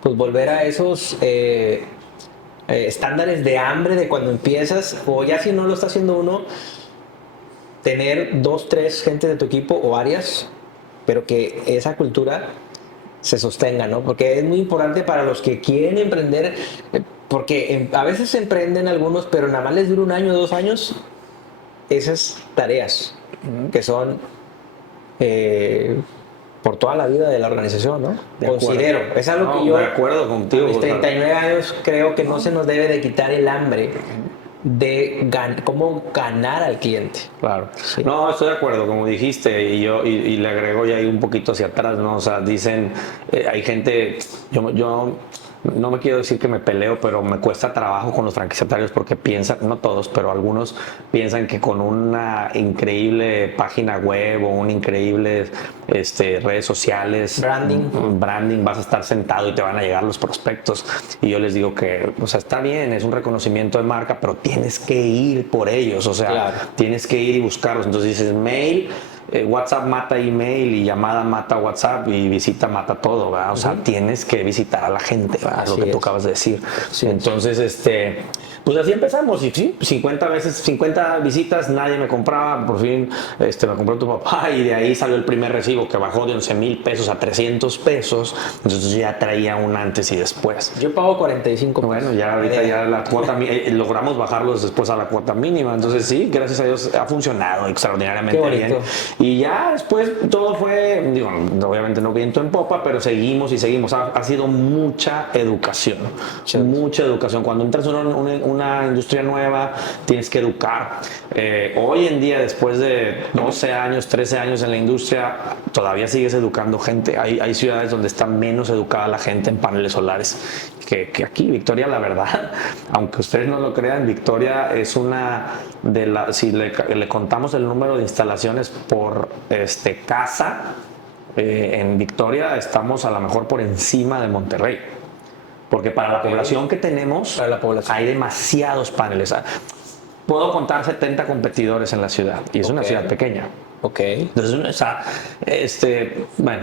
pues volver a esos estándares de hambre de cuando empiezas, o ya si no lo está haciendo uno, tener 2, 3 gente de tu equipo o áreas, pero que esa cultura se sostenga, ¿no? Porque es muy importante para los que quieren emprender, porque a veces emprenden algunos, pero nada más les dura 1 año, 2 años esas tareas que son por toda la vida de la organización, ¿no? Considero, es algo que yo, de acuerdo contigo, a mis 39 años, creo que no se nos debe de quitar el hambre de cómo ganar al cliente. Claro. Sí. No, estoy de acuerdo, como dijiste, y le agrego ya ahí un poquito hacia atrás, ¿no? O sea, dicen, hay gente, yo no me quiero decir que me peleo, pero me cuesta trabajo con los franquiciatarios, porque piensan, no todos, pero algunos piensan que con una increíble página web o un increíble redes sociales, branding, vas a estar sentado y te van a llegar los prospectos. Y yo les digo que, o sea, está bien, es un reconocimiento de marca, pero tienes que ir por ellos, o sea, tienes que ir y buscarlos. Entonces dices, mail, WhatsApp mata email, y llamada mata WhatsApp, y visita mata todo, ¿verdad? O sea, tienes que visitar a la gente, ¿verdad? Lo que tú acabas de decir. Entonces, pues así empezamos, y sí, 50 visitas, nadie me compraba, por fin me compró tu papá, y de ahí salió el primer recibo que bajó de 11,000 pesos a 300 pesos, entonces ya traía un antes y después. Yo pago 45 pesos. Bueno, ya ahorita ya la cuota, logramos bajarlos después a la cuota mínima, entonces sí, gracias a Dios ha funcionado extraordinariamente bien. Y ya después todo fue, digo, obviamente no viento en popa, pero seguimos y seguimos. Ha sido mucha educación, mucha educación. Cuando entras en una industria nueva, tienes que educar. Hoy en día, después de 12 años, 13 años en la industria, todavía sigues educando gente. Hay ciudades donde está menos educada la gente en paneles solares que aquí. Victoria, la verdad, aunque ustedes no lo crean, Victoria es una de las, si le contamos el número de instalaciones por casa, en Victoria estamos a lo mejor por encima de Monterrey, porque para la población que tenemos, hay demasiados paneles. Puedo contar 70 competidores en la ciudad, y es una ciudad pequeña. Entonces, bueno,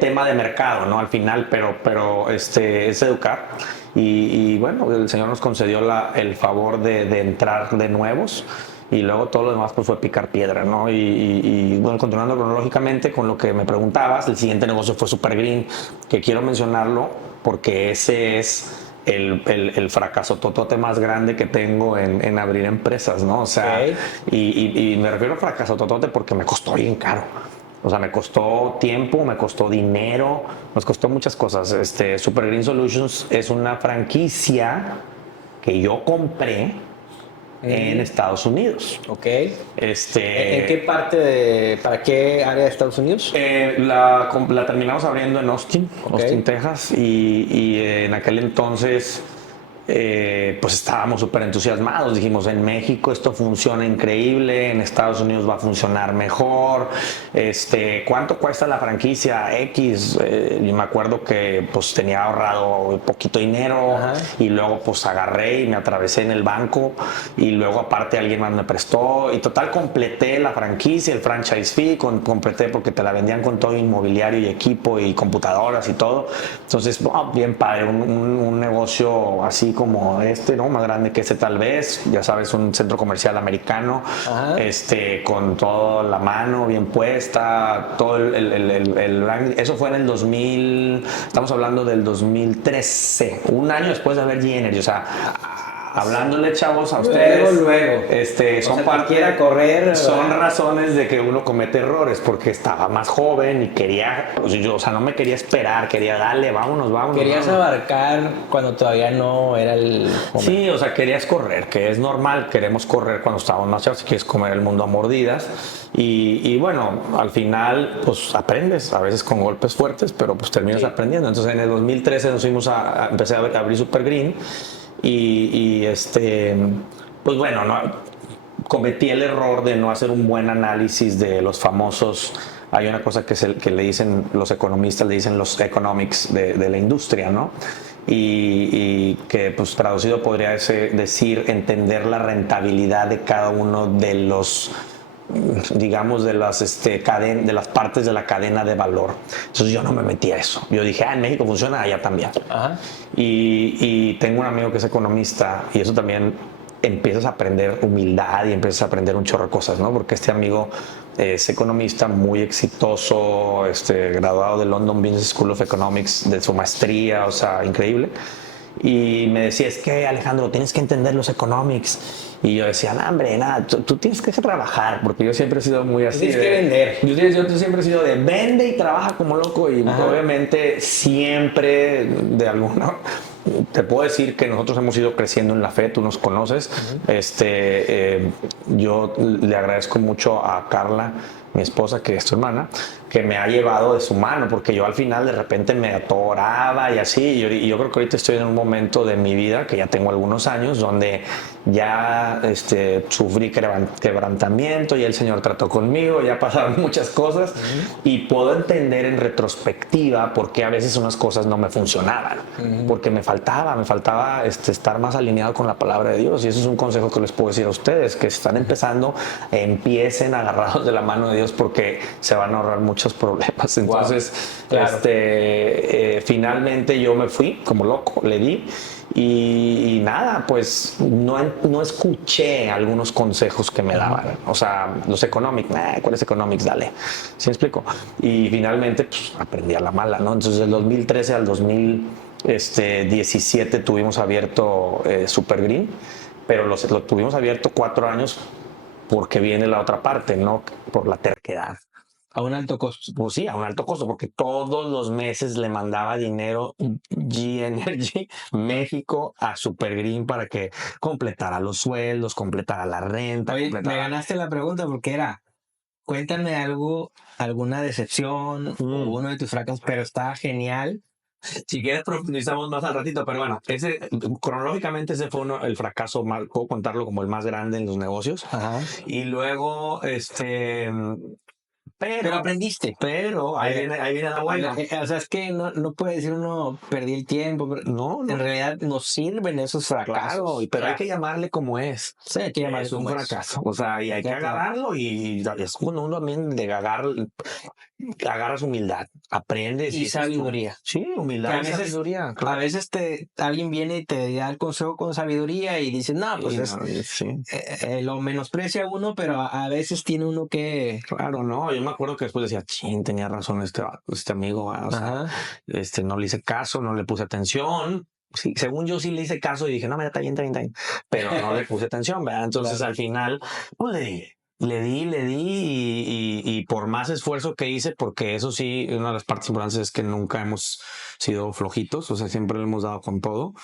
tema de mercado, ¿no? Al final, pero es educar. Y bueno, el Señor nos concedió el favor de entrar de nuevos, y luego todo lo demás pues fue picar piedra, ¿no? Y bueno, continuando cronológicamente con lo que me preguntabas, el siguiente negocio fue Super Green, que quiero mencionarlo porque ese es el fracaso totote más grande que tengo en abrir empresas, ¿no? O sea, Ok. y me refiero a fracaso totote porque me costó bien caro. O sea, me costó tiempo, me costó dinero, nos costó muchas cosas. Super Green Solutions es una franquicia que yo compré en Estados Unidos. Ok. ¿En qué para qué área de Estados Unidos? La terminamos abriendo en Austin, Ok. Austin, Texas, y en aquel entonces pues estábamos súper entusiasmados. Dijimos, en México esto funciona increíble, en Estados Unidos va a funcionar mejor. ¿Cuánto cuesta la franquicia X? Yo me acuerdo que pues tenía ahorrado poquito dinero. Ajá. Y luego pues agarré y me atravesé en el banco y luego aparte alguien más me prestó y total completé la franquicia, el franchise fee, completé porque te la vendían con todo inmobiliario y equipo y computadoras y todo. Entonces, bien padre, un negocio así como ¿no? Más grande que ese tal vez, ya sabes, un centro comercial americano, Ajá. con toda la mano bien puesta, todo eso fue en el 2000, estamos hablando del 2013, un año después de haber G-Energy, o sea, hablándole, chavos, a ustedes. Luego. Son sea, parte, quiera correr, son ¿verdad? razones de que uno comete errores, porque estaba más joven y quería, o sea, no me quería esperar, quería darle, vámonos. Querías abarcar cuando todavía no era el momento. Sí, o sea, querías correr, que es normal, queremos correr cuando estamos más chavos, quieres comer el mundo a mordidas. Y bueno, al final, pues aprendes, a veces con golpes fuertes, pero pues terminas aprendiendo. Entonces en el 2013 nos fuimos empecé a abrir Super Green pues bueno, cometí el error de no hacer un buen análisis de los famosos. Hay una cosa que le dicen los economistas, le dicen los economics de la industria, ¿no? Y que pues traducido podría decir entender la rentabilidad de cada uno de los, digamos, de de las partes de la cadena de valor. Entonces yo no me metí a eso. Yo dije, en México funciona, allá también. Ajá. Y tengo un amigo que es economista y eso también empiezas a aprender humildad y empiezas a aprender un chorro de cosas, ¿no? Porque este amigo es economista muy exitoso, graduado de London Business School of Economics, de su maestría, o sea, increíble. Y me decía, es que Alejandro, tienes que entender los economics. Y yo decía, no, hombre, nada, tú tienes que trabajar, porque yo siempre he sido muy así. Tienes que vender. Yo siempre he sido de vende y trabaja como loco. Y obviamente siempre de alguna... Te puedo decir que nosotros hemos ido creciendo en la fe, tú nos conoces. Yo le agradezco mucho a Carla, mi esposa, que es tu hermana, que me ha llevado de su mano, porque yo al final de repente me atoraba y así. Y yo creo que ahorita estoy en un momento de mi vida, que ya tengo algunos años, donde ya sufrí quebrantamiento y el Señor trató conmigo, ya pasaron muchas cosas y puedo entender en retrospectiva por qué a veces unas cosas no me funcionaban, porque me faltaba estar más alineado con la palabra de Dios. Y eso es un consejo que les puedo decir a ustedes, que si están empezando, empiecen agarrados de la mano de Dios, porque se van a ahorrar muchos problemas. Entonces, Claro. finalmente yo me fui como loco, le di. Y nada, pues no escuché algunos consejos que me daban. O sea, los economics, ¿cuáles economics? Dale. ¿Sí me explico? Y finalmente, pues aprendí a la mala, ¿no? Entonces, del 2013 al 2017 tuvimos abierto Super Green, pero lo tuvimos abierto 4 años porque viene la otra parte, ¿no? Por la terquedad. A un alto costo. Pues sí, a un alto costo, porque todos los meses le mandaba dinero G-Energy México a Super Green para que completara los sueldos, completara la renta. Oye, me ganaste la pregunta porque era, cuéntame alguna decepción o uno de tus fracasos, pero está genial. Si quieres profundizamos más al ratito, pero bueno, cronológicamente ese fue el fracaso, puedo contarlo como el más grande en los negocios. Ajá. Y luego, Pero aprendiste. Pero ahí viene la buena. O sea, es que no puede decir uno perdí el tiempo. Pero No. En realidad nos sirven esos fracasos. Claro, pero hay que llamarle como es. Sí, hay que llamarle Es un como fracaso. O sea, y hay que agarrarlo y es cuando uno también agarras humildad, aprendes. Y sabiduría. Sí, humildad y sabiduría. A veces alguien viene y te da el consejo con sabiduría y dice, no, pues lo menosprecia uno, pero a veces tiene uno que... Claro, no, yo me acuerdo que después decía, chin, tenía razón este amigo, o sea, no le hice caso, no le puse atención. sí, según yo sí le hice caso y dije, no, mira, está bien, está bien, está bien. Pero no le puse atención, ¿verdad? Entonces al final, pues le di y por más esfuerzo que hice, porque eso sí, una de las partes importantes es que nunca hemos sido flojitos, o sea, siempre le hemos dado con todo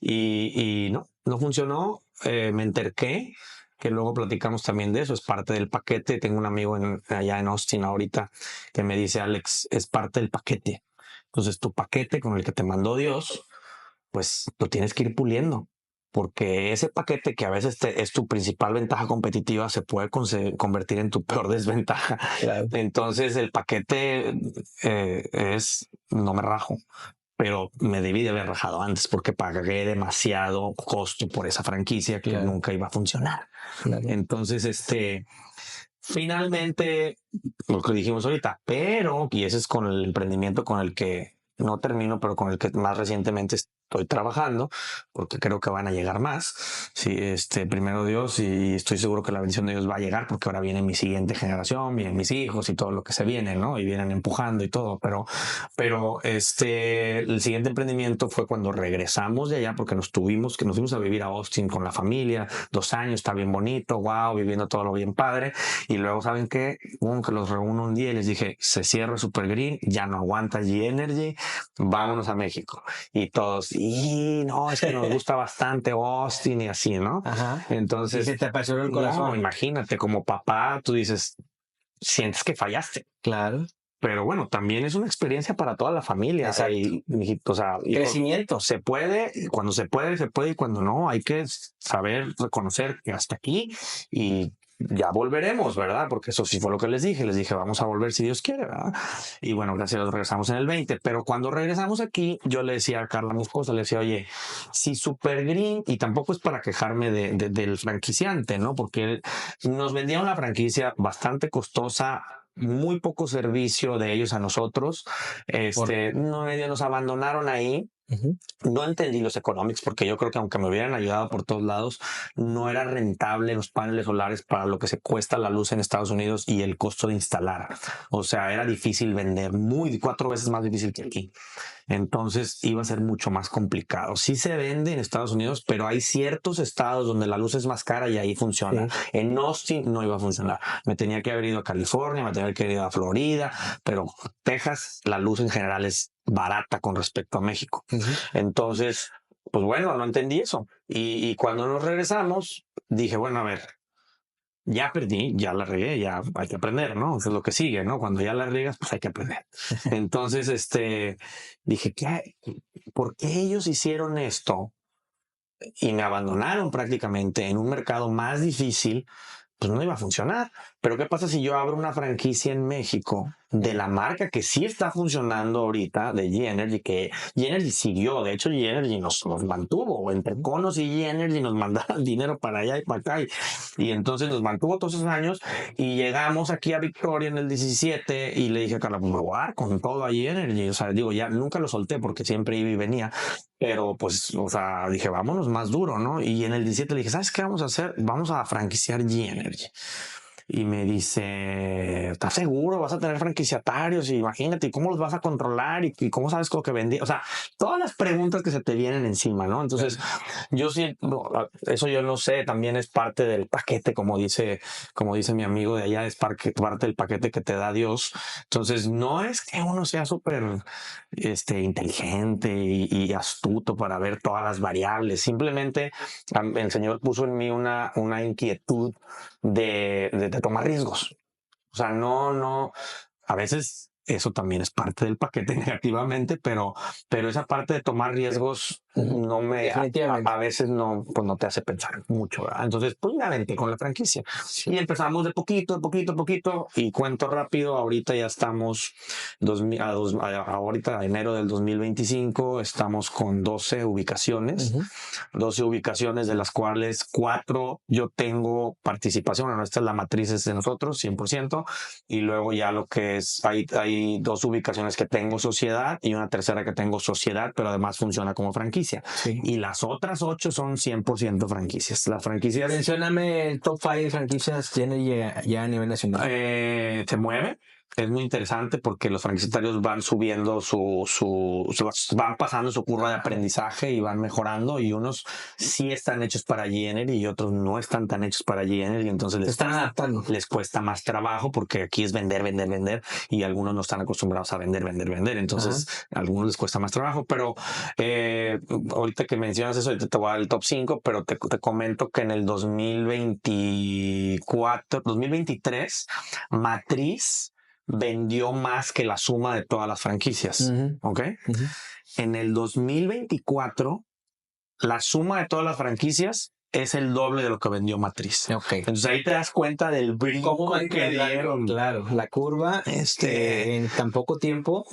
y no funcionó, me enterqué, que luego platicamos también de eso, es parte del paquete. Tengo un amigo allá en Austin ahorita que me dice, Alex, es parte del paquete. Entonces tu paquete con el que te mandó Dios, pues lo tienes que ir puliendo, porque ese paquete que a veces es tu principal ventaja competitiva se puede convertir en tu peor desventaja. Claro. Entonces el paquete no me rajo, pero me debí de haber rajado antes porque pagué demasiado costo por esa franquicia que nunca iba a funcionar. Claro. Entonces, finalmente, lo que dijimos ahorita, pero, y ese es con el emprendimiento con el que no termino, pero con el que más recientemente estoy trabajando, porque creo que van a llegar más. Sí, primero Dios, y estoy seguro que la bendición de Dios va a llegar, porque ahora viene mi siguiente generación, vienen mis hijos y todo lo que se viene, ¿no? Y vienen empujando y todo, pero el siguiente emprendimiento fue cuando regresamos de allá, porque nos fuimos a vivir a Austin con la familia, 2 años, está bien bonito, wow, viviendo todo lo bien padre. Y luego, ¿saben qué? Que los reúno un día y les dije, se cierra Super Green, ya no aguanta G-Energy, vámonos a México. Y todos, y no, es que nos gusta bastante Austin y así, ¿no? Ajá. Entonces, y se te apasionó el corazón. No, imagínate, como papá, tú dices, sientes que fallaste. Claro. Pero bueno, también es una experiencia para toda la familia. Exacto. O sea, Crecimiento. Se puede, cuando se puede, y cuando no, hay que saber reconocer que hasta aquí y ya volveremos, ¿verdad? Porque eso sí fue lo que les dije. Les dije, vamos a volver si Dios quiere, ¿verdad? Y bueno, gracias a Dios regresamos en el 20. Pero cuando regresamos aquí, yo le decía a Carla, mi esposa, le decía, oye, si Super Green, y tampoco es para quejarme del franquiciante, ¿no? Porque nos vendieron la franquicia bastante costosa, muy poco servicio de ellos a nosotros. No, medio nos abandonaron ahí. No entendí los economics, porque yo creo que aunque me hubieran ayudado por todos lados, no era rentable los paneles solares para lo que se cuesta la luz en Estados Unidos y el costo de instalar. O sea, era difícil vender, 4 veces más difícil que aquí. Entonces iba a ser mucho más complicado. Sí se vende en Estados Unidos, pero hay ciertos estados donde la luz es más cara y ahí funciona. Sí. En Austin no iba a funcionar. Me tenía que haber ido a California, me tenía que haber ido a Florida, pero Texas, la luz en general es barata con respecto a México. Entonces, pues bueno, no entendí eso. Y cuando nos regresamos, dije, bueno, a ver, ya perdí, ya la regué, ya hay que aprender, ¿no? Eso es lo que sigue, ¿no? Cuando ya la riegas, pues hay que aprender. Entonces, dije, ¿por qué ellos hicieron esto y me abandonaron prácticamente en un mercado más difícil? Pues no iba a funcionar. Pero ¿qué pasa si yo abro una franquicia en México de la marca que sí está funcionando ahorita, de G-Energy, que G-Energy siguió? De hecho, G-Energy nos mantuvo. Entre Conos y G-Energy nos mandaban dinero para allá y para acá. Y entonces nos mantuvo todos esos años y llegamos aquí a Victoria en el 17 y le dije a Carla, pues me voy a dar con todo a G-Energy. O sea, digo, ya nunca lo solté porque siempre iba y venía. Pero pues, o sea, dije, vámonos más duro, ¿no? Y en el 17 le dije, ¿sabes qué vamos a hacer? Vamos a franquiciar G-Energy. Y me dice, ¿estás seguro? ¿Vas a tener franquiciatarios? Y imagínate, ¿cómo los vas a controlar? ¿Y cómo sabes lo que vendí? O sea, todas las preguntas que se te vienen encima, ¿no? Entonces, yo sí, eso yo no sé, también es parte del paquete, como dice mi amigo de allá, es parte del paquete que te da Dios. Entonces, no es que uno sea súper inteligente y astuto para ver todas las variables. Simplemente el Señor puso en mí una inquietud de tomar riesgos. O sea, no, a veces eso también es parte del paquete negativamente, pero esa parte de tomar riesgos no me, a veces no, pues no te hace pensar mucho, ¿verdad? Entonces, pues me aventé con la franquicia y empezamos de poquito, y cuento rápido, ahorita ya estamos ahorita enero del 2025 estamos con 12 ubicaciones, 12 ubicaciones de las cuales 4 yo tengo participación. Bueno, esta es la matriz, es de nosotros 100%, y luego ya lo que es, hay 2 ubicaciones que tengo sociedad y una tercera que tengo sociedad, pero además funciona como franquicia. Sí. Y las otras 8 son 100% franquicias. Las franquicias... Mencióname el top 5 de franquicias tiene ya a nivel nacional. Se mueve. es muy interesante porque los franquiciatarios van subiendo van pasando su curva de aprendizaje y van mejorando, y unos sí están hechos para GNR y otros no están tan hechos para GNR, y entonces Se están adaptando. les cuesta más trabajo porque aquí es vender, vender, vender, y algunos no están acostumbrados a vender, vender, vender. Entonces, a algunos les cuesta más trabajo, pero ahorita que mencionas eso, ahorita te voy a dar el top 5, pero te comento que en el 2023, Matriz vendió más que la suma de todas las franquicias. ¿Ok? En el 2024, la suma de todas las franquicias es el doble de lo que vendió Matriz. Entonces ahí te das cuenta del brinco que dieron. Claro, la curva en tan poco tiempo,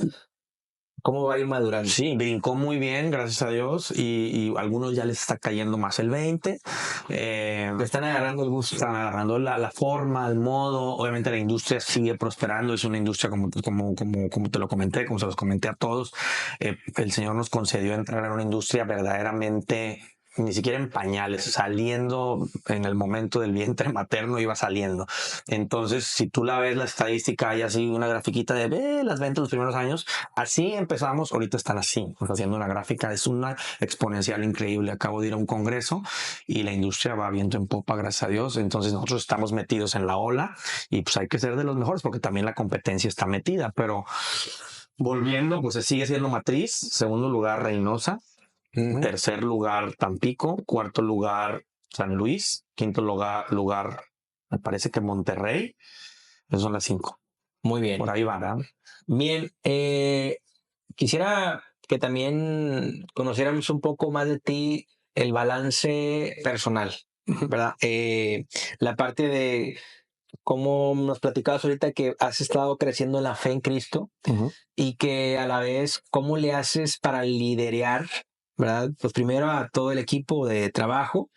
¿cómo va a ir madurando? Sí, brincó muy bien, gracias a Dios, y algunos ya les está cayendo más el 20. Le están agarrando el gusto. Están agarrando la forma, el modo. Obviamente la industria sigue prosperando, es una industria como te lo comenté, como se los comenté a todos. El Señor nos concedió entrar en una industria verdaderamente, ni siquiera en pañales, saliendo en el momento del vientre materno iba saliendo. Entonces, si tú la ves, la estadística, hay así una grafiquita de las ventas los primeros años, así empezamos, ahorita están así, haciendo una gráfica, es una exponencial increíble. Acabo de ir a un congreso y la industria va viento en popa, gracias a Dios. Entonces nosotros estamos metidos en la ola y pues hay que ser de los mejores porque también la competencia está metida, pero volviendo, pues se sigue siendo Matriz, segundo lugar Reynosa, tercer lugar Tampico, cuarto lugar San Luis, quinto lugar me parece que Monterrey. Esas son las 5. Muy bien. Por ahí van, ¿verdad? Bien, quisiera que también conociéramos un poco más de ti, el balance personal, ¿verdad? La parte de cómo nos platicabas ahorita que has estado creciendo en la fe en Cristo y que a la vez, ¿cómo le haces para liderear, ¿verdad? Pues primero a todo el equipo de trabajo,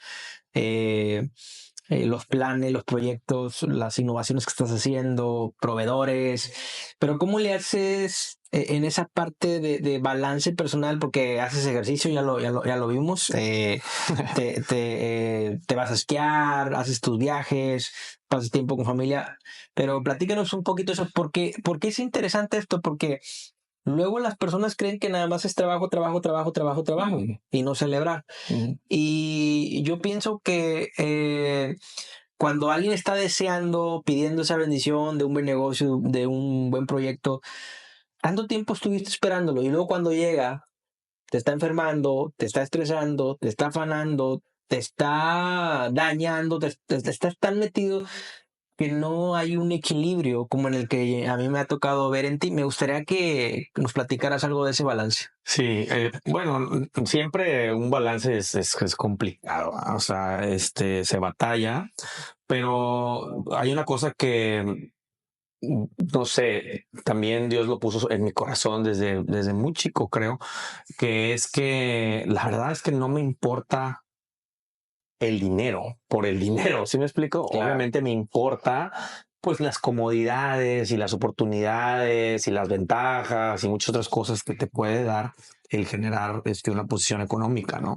los planes, los proyectos, las innovaciones que estás haciendo, proveedores, pero ¿cómo le haces en esa parte de balance personal? Porque haces ejercicio, ya lo vimos, te vas a esquiar, haces tus viajes, pasas tiempo con familia, pero platícanos un poquito eso, ¿por qué es interesante esto? Porque luego las personas creen que nada más es trabajo, trabajo, trabajo, trabajo, trabajo y no celebrar. Y yo pienso que cuando alguien está deseando, pidiendo esa bendición de un buen negocio, de un buen proyecto, tanto tiempo estuviste esperándolo y luego cuando llega, te está enfermando, te está estresando, te está afanando, te está dañando, te estás tan metido que no hay un equilibrio como en el que a mí me ha tocado ver en ti. Me gustaría que nos platicaras algo de ese balance. Sí, bueno, siempre un balance es complicado, ¿verdad? O sea, se batalla, pero hay una cosa que, no sé, también Dios lo puso en mi corazón desde muy chico, creo, que es que la verdad es que no me importa el dinero por el dinero, ¿sí me explico? Claro. Obviamente me importa pues las comodidades y las oportunidades y las ventajas y muchas otras cosas que te puede dar el generar una posición económica, ¿no?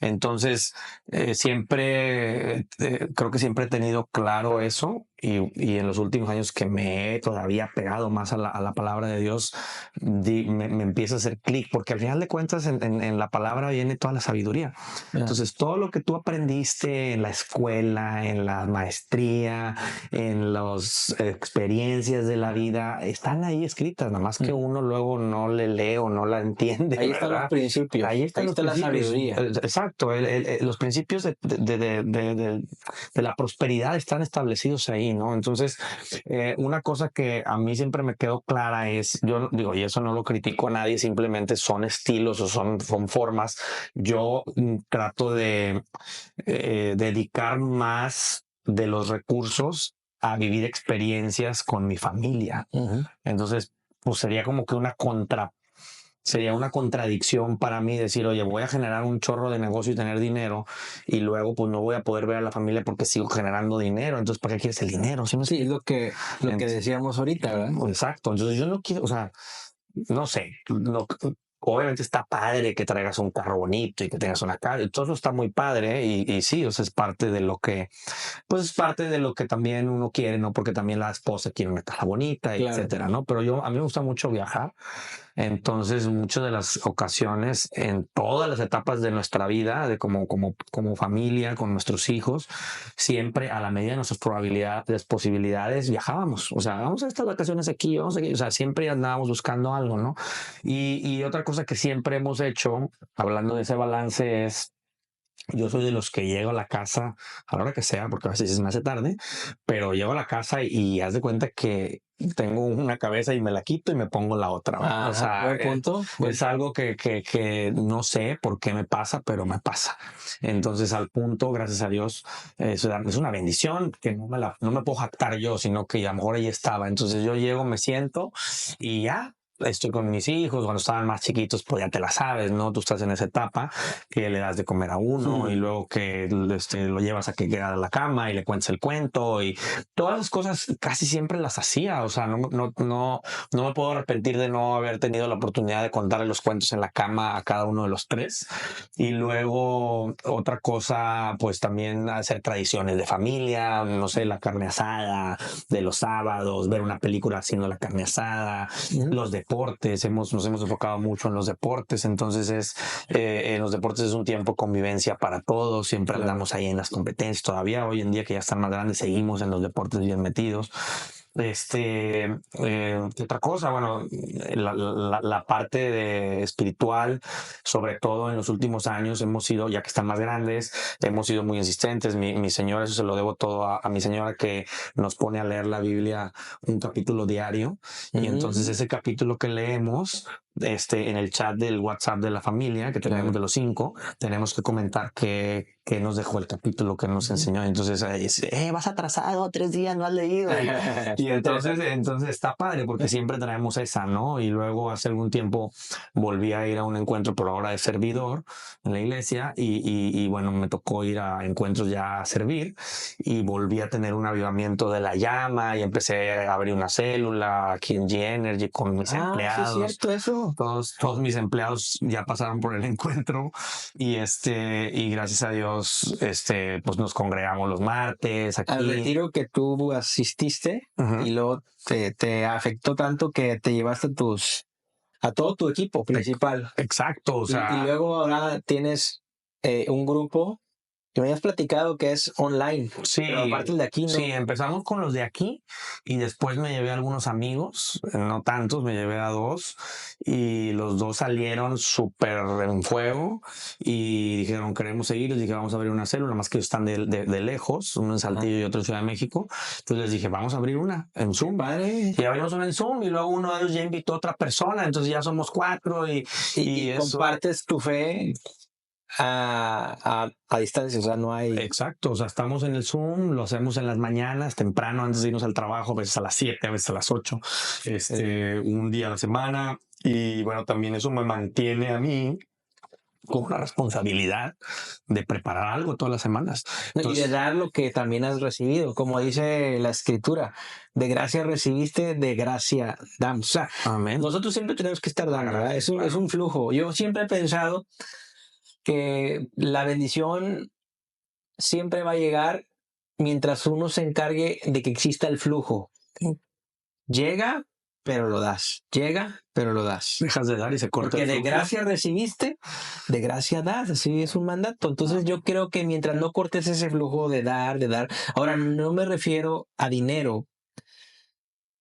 Entonces, creo que siempre he tenido claro eso, y en los últimos años que me he todavía pegado más a la palabra de Dios, me empieza a hacer clic, porque al final de cuentas en la palabra viene toda la sabiduría. Entonces, todo lo que tú aprendiste en la escuela, en la maestría, en las experiencias de la vida, están ahí escritas, nada más que uno luego no le lee o no la entiende. Ahí están los principios. Ahí está la sabiduría. Exacto. Los principios de la prosperidad están establecidos ahí, ¿no? Entonces, una cosa que a mí siempre me quedó clara es, yo digo, y eso no lo critico a nadie, simplemente son estilos o son formas. Yo trato de dedicar más de los recursos a vivir experiencias con mi familia. Entonces, pues sería como que sería una contradicción para mí decir, oye, voy a generar un chorro de negocio y tener dinero y luego pues no voy a poder ver a la familia porque sigo generando dinero. Entonces, ¿para qué quieres el dinero? Sí, es lo que decíamos ahorita, ¿verdad? Exacto. Entonces yo no quiero, o sea, no sé, obviamente está padre que traigas un carro bonito y que tengas una casa, y todo eso está muy padre, y sí, o sea, es parte de lo que, pues es parte de lo que también uno quiere, ¿no? Porque también la esposa quiere una casa bonita, Claro. etcétera, ¿no? Pero a mí me gusta mucho viajar. Entonces, muchas de las ocasiones, en todas las etapas de nuestra vida, de como familia, con nuestros hijos, siempre a la medida de nuestras probabilidades, posibilidades, viajábamos. O sea, vamos a estas vacaciones aquí, vamos aquí. O sea, siempre andábamos buscando algo, ¿no? Y otra cosa que siempre hemos hecho, hablando de ese balance, es yo soy de los que llego a la casa a la hora que sea, porque a veces se me hace tarde, pero llego a la casa y haz de cuenta que tengo una cabeza y me la quito y me pongo la otra. ¿Va? O sea, Buen punto. es algo que no sé por qué me pasa, pero me pasa. Entonces, al punto, gracias a Dios, es una bendición que no me puedo jactar yo, sino que a lo mejor ahí estaba. Entonces, yo llego, me siento y ya. Estoy con mis hijos, cuando estaban más chiquitos, pues ya te la sabes, ¿no? Tú estás en esa etapa que le das de comer a uno y luego que lo llevas a que quede a la cama y le cuentes el cuento, y todas las cosas casi siempre las hacía. O sea, no me puedo arrepentir de no haber tenido la oportunidad de contarle los cuentos en la cama a cada uno de los tres. Y luego otra cosa, pues también hacer tradiciones de familia, no sé, la carne asada de los sábados, ver una película haciendo la carne asada, los deportes, nos hemos enfocado mucho en los deportes. Entonces en los deportes es un tiempo de convivencia para todos, siempre andamos ahí en las competencias. Todavía hoy en día que ya están más grandes, seguimos en los deportes bien metidos. ¿Qué otra cosa? Bueno, la parte espiritual, sobre todo en los últimos años, hemos sido, ya que están más grandes, hemos sido muy insistentes. Mi señora, eso se lo debo todo a mi señora, que nos pone a leer la Biblia un capítulo diario. Y entonces ese capítulo que leemos, en el chat del WhatsApp de la familia que tenemos de los 5, tenemos que comentar que nos dejó el capítulo que nos enseñó. Entonces vas atrasado 3 días, no has leído. Y entonces está padre porque siempre traemos esa, ¿no? Y luego hace algún tiempo volví a ir a un encuentro, pero ahora de servidor en la iglesia, y bueno, me tocó ir a encuentros ya a servir, y volví a tener un avivamiento de la llama y empecé a abrir una célula aquí en G-Energy con mis empleados. Sí, es cierto eso. Todos mis empleados ya pasaron por el encuentro, y gracias a Dios, pues nos congregamos los martes aquí. Al retiro que tú asististe, y luego te afectó tanto que te llevaste a todo tu equipo principal. Exacto, o sea, y luego ahora tienes un grupo que me habías platicado que es online. Sí, pero aparte de aquí, ¿no? Sí, empezamos con los de aquí y después me llevé a algunos amigos, no tantos, me llevé a 2, y los 2 salieron súper en fuego y dijeron queremos seguir. Les dije vamos a abrir una célula, más que ellos están de lejos, uno en Saltillo y otro en Ciudad de México. Entonces les dije vamos a abrir una en Zoom. Vale. Y abrimos una en Zoom y luego uno de ellos ya invitó a otra persona, entonces ya somos 4 y eso. Compartes tu fe a distancia, o sea, no hay... Exacto, o sea, estamos en el Zoom, lo hacemos en las mañanas, temprano, antes de irnos al trabajo, a veces a las 7, a veces a las 8, un día a la semana. Y bueno, también eso me mantiene a mí con una responsabilidad de preparar algo todas las semanas. Entonces, y de dar lo que también has recibido, como dice la escritura, de gracia recibiste, de gracia damos. O sea, amén. Nosotros siempre tenemos que estar dando, ¿verdad? Es un flujo. Yo siempre he pensado que la bendición siempre va a llegar mientras uno se encargue de que exista el flujo. Llega, pero lo das. Llega, pero lo das. Dejas de dar y se corta. Porque de gracia recibiste, de gracia das. Así es un mandato. Entonces yo creo que mientras no cortes ese flujo de dar. Ahora, no me refiero a dinero,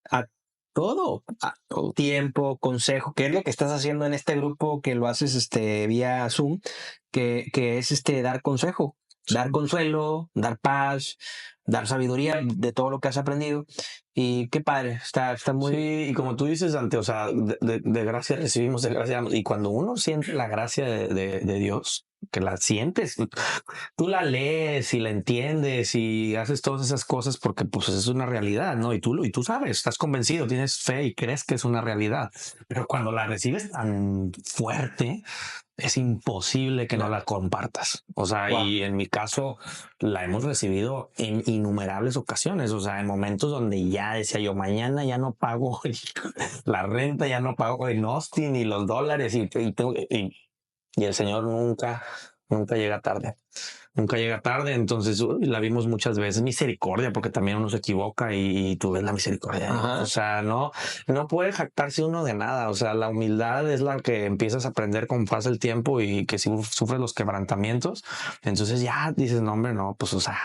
a todo, tiempo, consejo, que es lo que estás haciendo en este grupo, que lo haces vía Zoom, que es dar consejo, dar consuelo, dar paz, dar sabiduría de todo lo que has aprendido. Y qué padre, está muy... Sí, y como tú dices, Dante, o sea, de gracia recibimos, de gracia damos. Y cuando uno siente la gracia de Dios, que la sientes, tú la lees y la entiendes y haces todas esas cosas porque pues es una realidad, ¿no? Y tú sabes, estás convencido, tienes fe y crees que es una realidad. Pero cuando la recibes tan fuerte, es imposible que no la compartas. O sea, Wow. y en mi caso la hemos recibido en innumerables ocasiones. O sea, en momentos donde ya decía yo, mañana ya no pago la renta, ya no pago en Austin y los dólares y el Señor nunca llega tarde. Nunca llega tarde, entonces la vimos muchas veces. Misericordia, porque también uno se equivoca y tú ves la misericordia. Ajá. O sea, no puede jactarse uno de nada. O sea, la humildad es la que empiezas a aprender con pasa el tiempo y que si sufres los quebrantamientos, entonces ya dices, no, hombre, no, pues, o sea,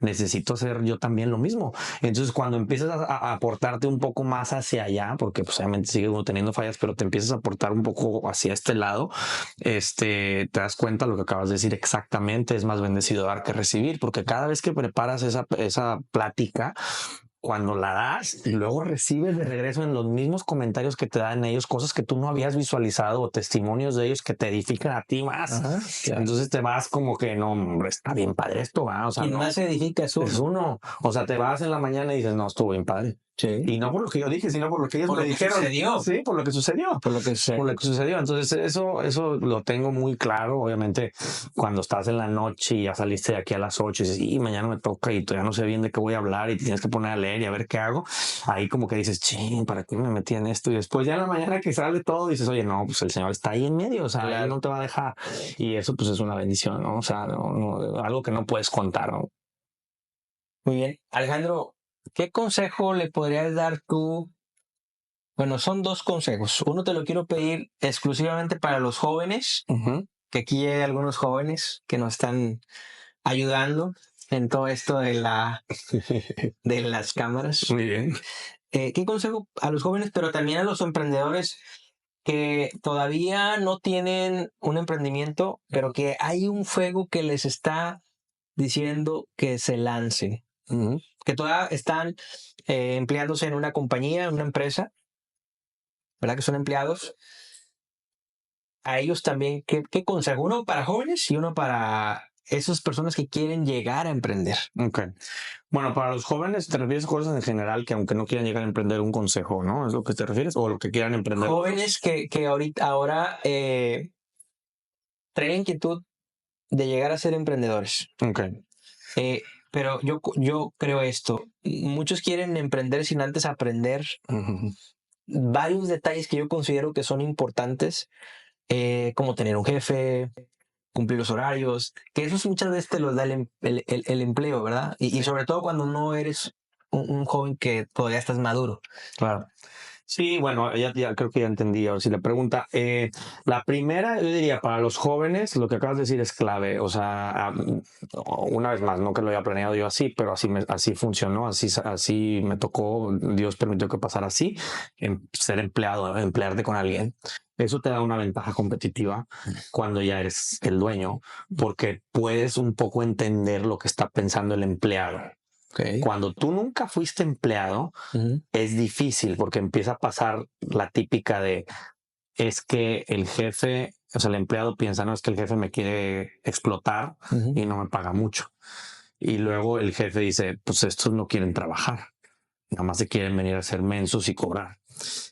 necesito hacer yo también lo mismo. Entonces, cuando empiezas a aportarte un poco más hacia allá, porque pues obviamente sigue uno teniendo fallas, pero te empiezas a aportar un poco hacia este lado, te das cuenta lo que acabas de decir exactamente, es más bendecido dar que recibir, porque cada vez que preparas esa plática, cuando la das y luego recibes de regreso en los mismos comentarios que te dan ellos, cosas que tú no habías visualizado o testimonios de ellos que te edifican a ti más. Ajá, claro. Entonces te vas como que no, hombre, está bien padre esto, ¿va? O sea, Quien no, más se edifica es es uno. uno. O sea, te vas en la mañana y dices, no, estuvo bien padre. Sí. Y no por lo que yo dije, sino por lo que ellos Por me lo que dijeron. sucedió. Sí, por lo que sucedió. Por lo que sucedió. Por lo que sucedió. Entonces, eso lo tengo muy claro. Obviamente, cuando estás en la noche y ya saliste de aquí a las 8 y dices, y mañana me toca y todavía no sé bien de qué voy a hablar y te tienes que poner a leer y a ver qué hago. Ahí como que dices, ching, ¿para qué me metí en esto? Y después ya en la mañana que sale todo, dices, oye, no, pues el Señor está ahí en medio. O sea, Claro. Él no te va a dejar. Y eso pues es una bendición, ¿no? O sea, algo que no puedes contar, ¿no? Muy bien. Alejandro, ¿qué consejo le podrías dar tú? Bueno, son dos consejos. Uno te lo quiero pedir exclusivamente para los jóvenes, Uh-huh. que aquí hay algunos jóvenes que nos están ayudando en todo esto de las cámaras. Muy bien. ¿Qué consejo a los jóvenes, pero también a los emprendedores que todavía no tienen un emprendimiento, pero que hay un fuego que les está diciendo que se lancen, Uh-huh. que todavía están empleándose en una compañía, en una empresa, ¿verdad? Que son empleados. A ellos también, ¿qué consejo? Uno para jóvenes y uno para esas personas que quieren llegar a emprender. Ok. Bueno, para los jóvenes te refieres a cosas en general que aunque no quieran llegar a emprender un consejo, ¿no? ¿Es lo que te refieres? O lo que quieran emprender. Jóvenes que ahora traen inquietud de llegar a ser emprendedores. Ok. Pero yo creo esto. Muchos quieren emprender sin antes aprender Uh-huh. varios detalles que yo considero que son importantes, como tener un jefe, cumplir los horarios, que esos muchas veces te los da el empleo, ¿verdad? Y sobre todo cuando no eres un joven que todavía estás maduro. Claro. Sí, bueno, ya creo que ya entendí. Ahora si la pregunta, la primera, yo diría para los jóvenes, lo que acabas de decir es clave. O sea, una vez más, no que lo haya planeado yo así, pero así funcionó, así me tocó. Dios permitió que pasara así, ser empleado, emplearte con alguien. Eso te da una ventaja competitiva cuando ya eres el dueño, porque puedes un poco entender lo que está pensando el empleado. Okay. Cuando tú nunca fuiste empleado, Uh-huh. es difícil porque empieza a pasar la típica de es que el jefe, o sea, el empleado piensa, no, es que el jefe me quiere explotar Uh-huh. y no me paga mucho. Y luego el jefe dice, pues estos no quieren trabajar, nada más se quieren venir a hacer mensos y cobrar.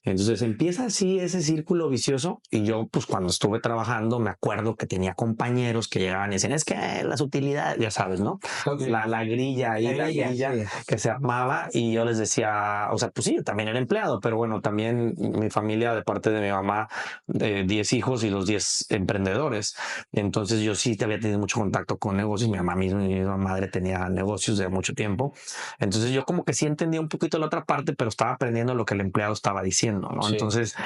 Entonces empieza así ese círculo vicioso y yo pues cuando estuve trabajando me acuerdo que tenía compañeros que llegaban y decían es que las utilidades, ya sabes, ¿no? Okay. La grilla ahí, la grilla sí. que se armaba y yo les decía, o sea, pues sí, yo también era empleado, pero bueno, también mi familia de parte de mi mamá, 10 hijos y los 10 emprendedores. Entonces yo sí había tenido mucho contacto con negocios, mi mamá misma, mi madre tenía negocios de mucho tiempo. Entonces yo como que sí entendía un poquito la otra parte, pero estaba aprendiendo lo que el empleado estaba diciendo, ¿no? Sí. Entonces,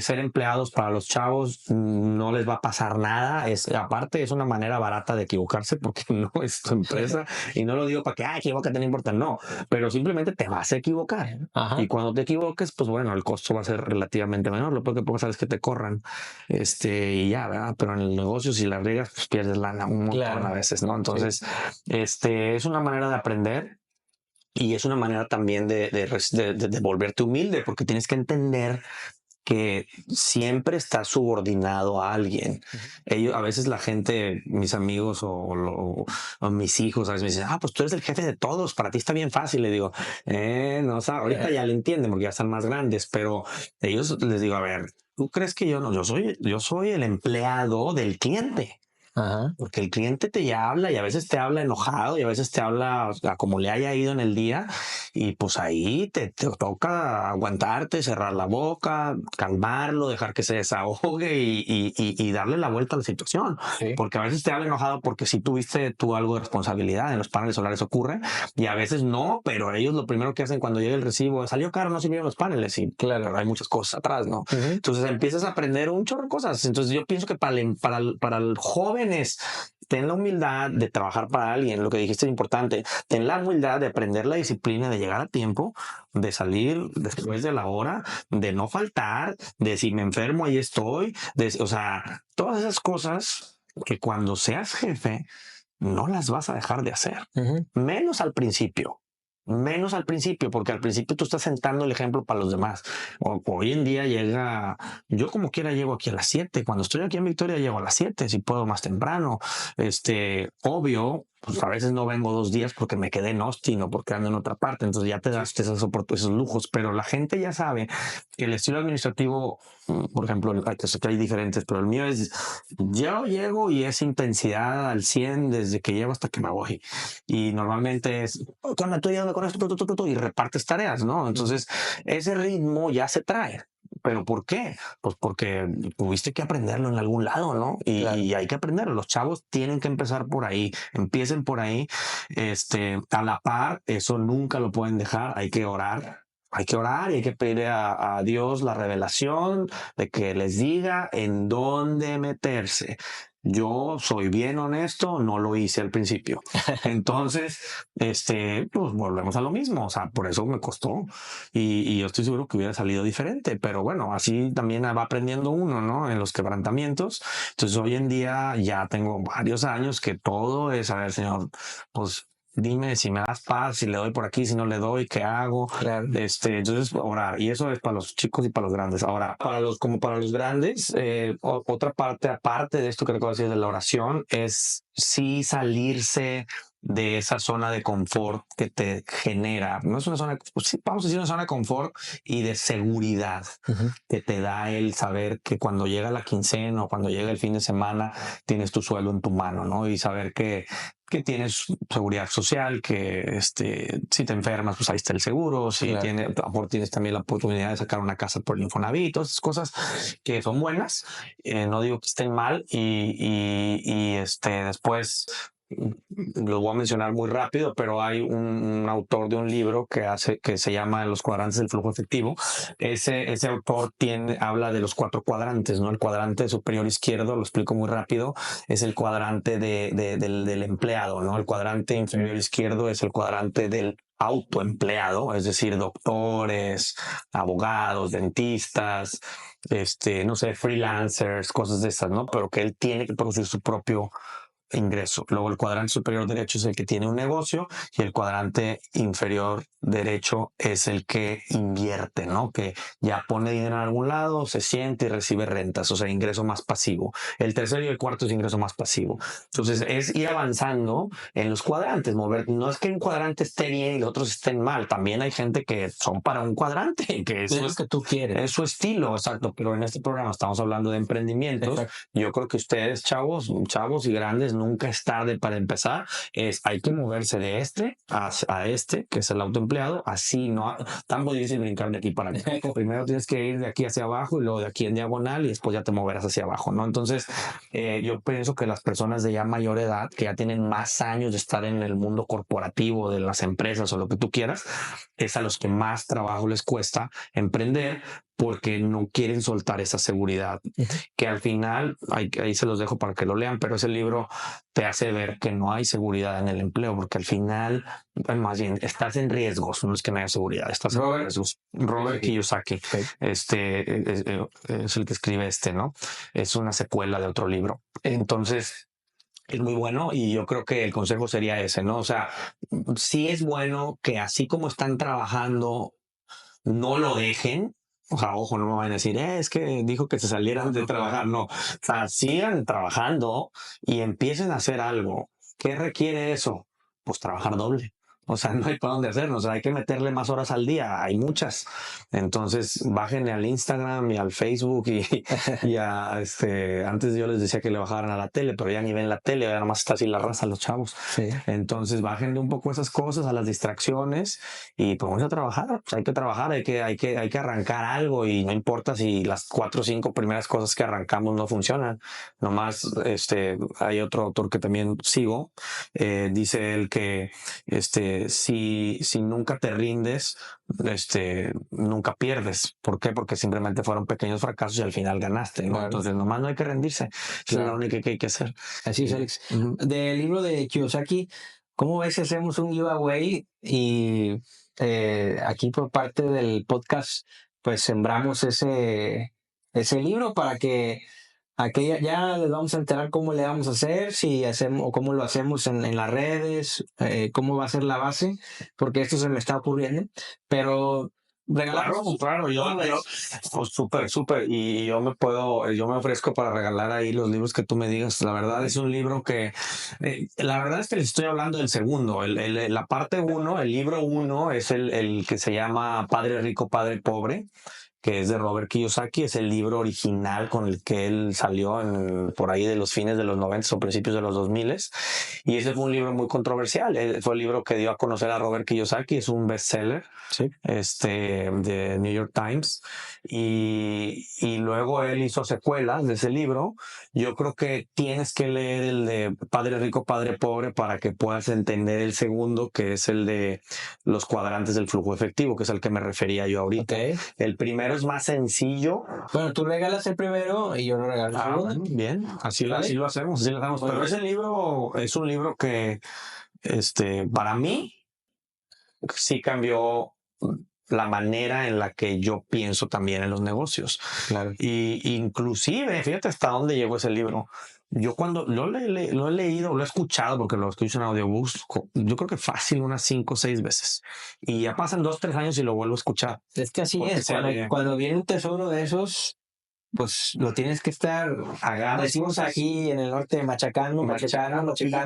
ser empleados para los chavos no les va a pasar nada. Aparte, es una manera barata de equivocarse porque no es tu empresa. Y no lo digo para que, equivócate, no importa, no. Pero simplemente te vas a equivocar. Ajá. Y cuando te equivoques, pues bueno, el costo va a ser relativamente menor. Lo peor que puede pasar es que te corran. Y ya, ¿verdad? Pero en el negocio, si la riegas, pues pierdes lana un montón a veces, ¿no? Entonces, es una manera de aprender. Y es una manera también de volverte humilde, porque tienes que entender que siempre está subordinado a alguien. A veces la gente, mis amigos o mis hijos, a veces me dicen, pues tú eres el jefe de todos, para ti está bien fácil. Le digo, no, o sea, ahorita ya le entienden porque ya están más grandes, pero ellos les digo, a ver, ¿tú crees que yo no? Yo soy el empleado del cliente. Ajá. Porque el cliente te ya habla y a veces te habla enojado y a veces te habla, o sea, como le haya ido en el día, y pues ahí te toca aguantarte, cerrar la boca, calmarlo, dejar que se desahogue y darle la vuelta a la situación. Sí. Porque a veces te habla enojado porque si tuviste tú algo de responsabilidad, en los paneles solares ocurre, y a veces no, pero ellos lo primero que hacen cuando llega el recibo, salió caro, no sirvieron los paneles, y Claro. pero hay muchas cosas atrás, ¿no? Entonces empiezas a aprender un chorro de cosas. Entonces yo pienso que para el joven es ten la humildad de trabajar para alguien, lo que dijiste es importante, ten la humildad de aprender la disciplina, de llegar a tiempo, de salir después de la hora, de no faltar, de si me enfermo ahí estoy, o sea, todas esas cosas que cuando seas jefe no las vas a dejar de hacer, menos al principio. Menos al principio, porque al principio tú estás sentando el ejemplo para los demás. Hoy en día yo como quiera llego aquí a las 7. Cuando estoy aquí en Victoria llego a las 7, si puedo más temprano. Obvio, pues a veces no vengo 2 días porque me quedé en Austin o porque ando en otra parte, entonces ya te das esos lujos, pero la gente ya sabe que el estilo administrativo, por ejemplo, hay diferentes, pero el mío es, yo llego y es intensidad al 100 desde que llego hasta que me voy. Y normalmente es, cuando estoy llegando con esto, y repartes tareas, ¿no? Entonces, ese ritmo ya se trae. ¿Pero por qué? Pues porque tuviste que aprenderlo en algún lado, ¿no? Y hay que aprenderlo. Los chavos tienen que empezar por ahí. Empiecen por ahí. A la par, eso nunca lo pueden dejar. Hay que orar. Hay que orar y hay que pedirle a Dios la revelación de que les diga en dónde meterse. Yo soy bien honesto, no lo hice al principio. Entonces, pues volvemos a lo mismo. O sea, por eso me costó. Y yo estoy seguro que hubiera salido diferente. Pero bueno, así también va aprendiendo uno, ¿no? En los quebrantamientos. Entonces, hoy en día ya tengo varios años que todo es, a ver, Señor, pues dime si me das paz, si le doy por aquí, si no le doy, ¿qué hago? Claro. Entonces, orar. Y eso es para los chicos y para los grandes. Ahora, como para los grandes, otra parte, aparte de esto que acabo de decir de la oración, es sí salirse de esa zona de confort que te genera. No es una zona, pues sí, vamos a decir una zona de confort y de seguridad que te da el saber que cuando llega la quincena o cuando llega el fin de semana tienes tu sueldo en tu mano, ¿no? Y saber que tienes seguridad social, que si te enfermas, pues ahí está el seguro, si tienes también la oportunidad de sacar una casa por el Infonavit, todas esas cosas que son buenas, no digo que estén mal, y después los voy a mencionar muy rápido, pero hay un autor de un libro que se llama Los cuadrantes del flujo efectivo. Ese autor habla de los 4 cuadrantes, ¿no? El cuadrante superior izquierdo, lo explico muy rápido, es el cuadrante del empleado, ¿no? El cuadrante inferior izquierdo es el cuadrante del autoempleado, es decir, doctores, abogados, dentistas, no sé, freelancers, cosas de esas, ¿no? Pero que él tiene que producir su propio ingreso. Luego el cuadrante superior derecho es el que tiene un negocio y el cuadrante inferior derecho es el que invierte, ¿no? Que ya pone dinero en algún lado, se siente y recibe rentas, o sea, ingreso más pasivo. El tercero y el cuarto es ingreso más pasivo. Entonces es ir avanzando en los cuadrantes, mover. No es que un cuadrante esté bien y los otros estén mal. También hay gente que son para un cuadrante, que eso es que tú quieres. Es su estilo, exacto. Pero en este programa estamos hablando de emprendimientos. Exacto. Yo creo que ustedes, chavos y grandes, nunca es tarde para empezar. Hay que moverse de a este, que es el autoempleado. Así no tan difícil brincar de aquí para acá. Primero tienes que ir de aquí hacia abajo y luego de aquí en diagonal y después ya te moverás hacia abajo, ¿no? Entonces, yo pienso que las personas de ya mayor edad, que ya tienen más años de estar en el mundo corporativo de las empresas o lo que tú quieras, es a los que más trabajo les cuesta emprender, porque no quieren soltar esa seguridad, que al final, ahí se los dejo para que lo lean, pero ese libro te hace ver que no hay seguridad en el empleo, porque al final, más bien, estás en riesgos, no es que no haya seguridad, estás en riesgos. Robert Kiyosaki, es el que escribe ¿no? Es una secuela de otro libro. Entonces, es muy bueno y yo creo que el consejo sería ese, ¿no? O sea, sí es bueno que así como están trabajando, no lo dejen, O sea, ojo, no me vayan a decir, es que dijo que se salieran de trabajar. No, o sea, sigan trabajando y empiecen a hacer algo. ¿Qué requiere eso? Pues trabajar doble. O sea, no hay para dónde hacerlo. O sea, hay que meterle más horas al día. Hay muchas. Entonces, bájenle al Instagram y al Facebook y a antes yo les decía que le bajaran a la tele, pero ya ni ven la tele, ya nada más está así la raza los chavos. Sí. Entonces, bájenle un poco esas cosas, a las distracciones y pues vamos a trabajar. O sea, hay que trabajar, hay que arrancar algo y no importa si las 4 o 5 primeras cosas que arrancamos no funcionan. Nomás, hay otro autor que también sigo, dice él que si nunca te rindes, nunca pierdes. ¿Por qué? Porque simplemente fueron pequeños fracasos y al final ganaste, ¿no? Claro. Entonces, nomás no hay que rendirse. Esa es la única que hay que hacer. Así es, Alex. Del libro de Kiyosaki, ¿cómo ves si hacemos un giveaway? Y aquí por parte del podcast, pues sembramos ese libro para que aquella ya les vamos a enterar cómo le vamos a hacer, si hacemos o cómo lo hacemos en las redes, cómo va a ser la base, porque esto se me está ocurriendo. Pero regalamos. Claro, pues súper. Y yo me ofrezco para regalar ahí los libros que tú me digas. La verdad es un libro que, la verdad es que les estoy hablando del segundo. La parte uno, el libro uno es el que se llama Padre Rico, Padre Pobre, que es de Robert Kiyosaki. Es el libro original con el que él salió por ahí de los fines de los 90 o principios de los 2000. Y ese fue un libro muy controversial. Fue el libro que dio a conocer a Robert Kiyosaki. Es un bestseller, Sí. de New York Times. Y luego él hizo secuelas de ese libro. Yo creo que tienes que leer el de Padre Rico, Padre Pobre para que puedas entender el segundo, que es el de los cuadrantes del flujo efectivo, que es al que me refería yo ahorita. Ok. El primero es más sencillo. Bueno, tú regalas el primero y yo no regalo el segundo. Bueno, bien, así ¿Vale? lo hacemos, así lo hacemos. Muy Pero bien. ese libro es un libro que, para mí, sí cambió la manera en la que yo pienso también en los negocios. Claro. Y inclusive, fíjate hasta dónde llegó ese libro. Yo cuando lo he leído, lo he escuchado, porque lo escucho en audiobooks, yo creo que fácil unas 5 o 6 veces. Y ya pasan 2 o 3 años y lo vuelvo a escuchar. Es que así Porque es. se lee. Cuando viene un tesoro de esos, pues lo tienes que estar, decimos aquí en el norte, machacando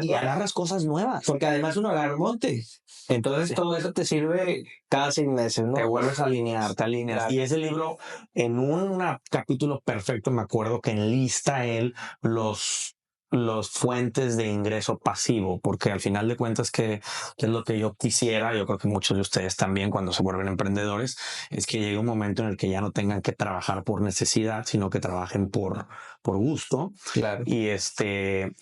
Y agarras cosas nuevas. porque además uno agarra un monte. Entonces todo eso te sirve cada 6 meses, ¿no? Te vuelves a alinear, te alineas. Claro. Y ese libro, en un capítulo perfecto, me acuerdo que enlista él los fuentes de ingreso pasivo, porque al final de cuentas que es lo que yo quisiera, yo creo que muchos de ustedes también cuando se vuelven emprendedores, es que llegue un momento en el que ya no tengan que trabajar por necesidad, sino que trabajen por gusto. Claro. Y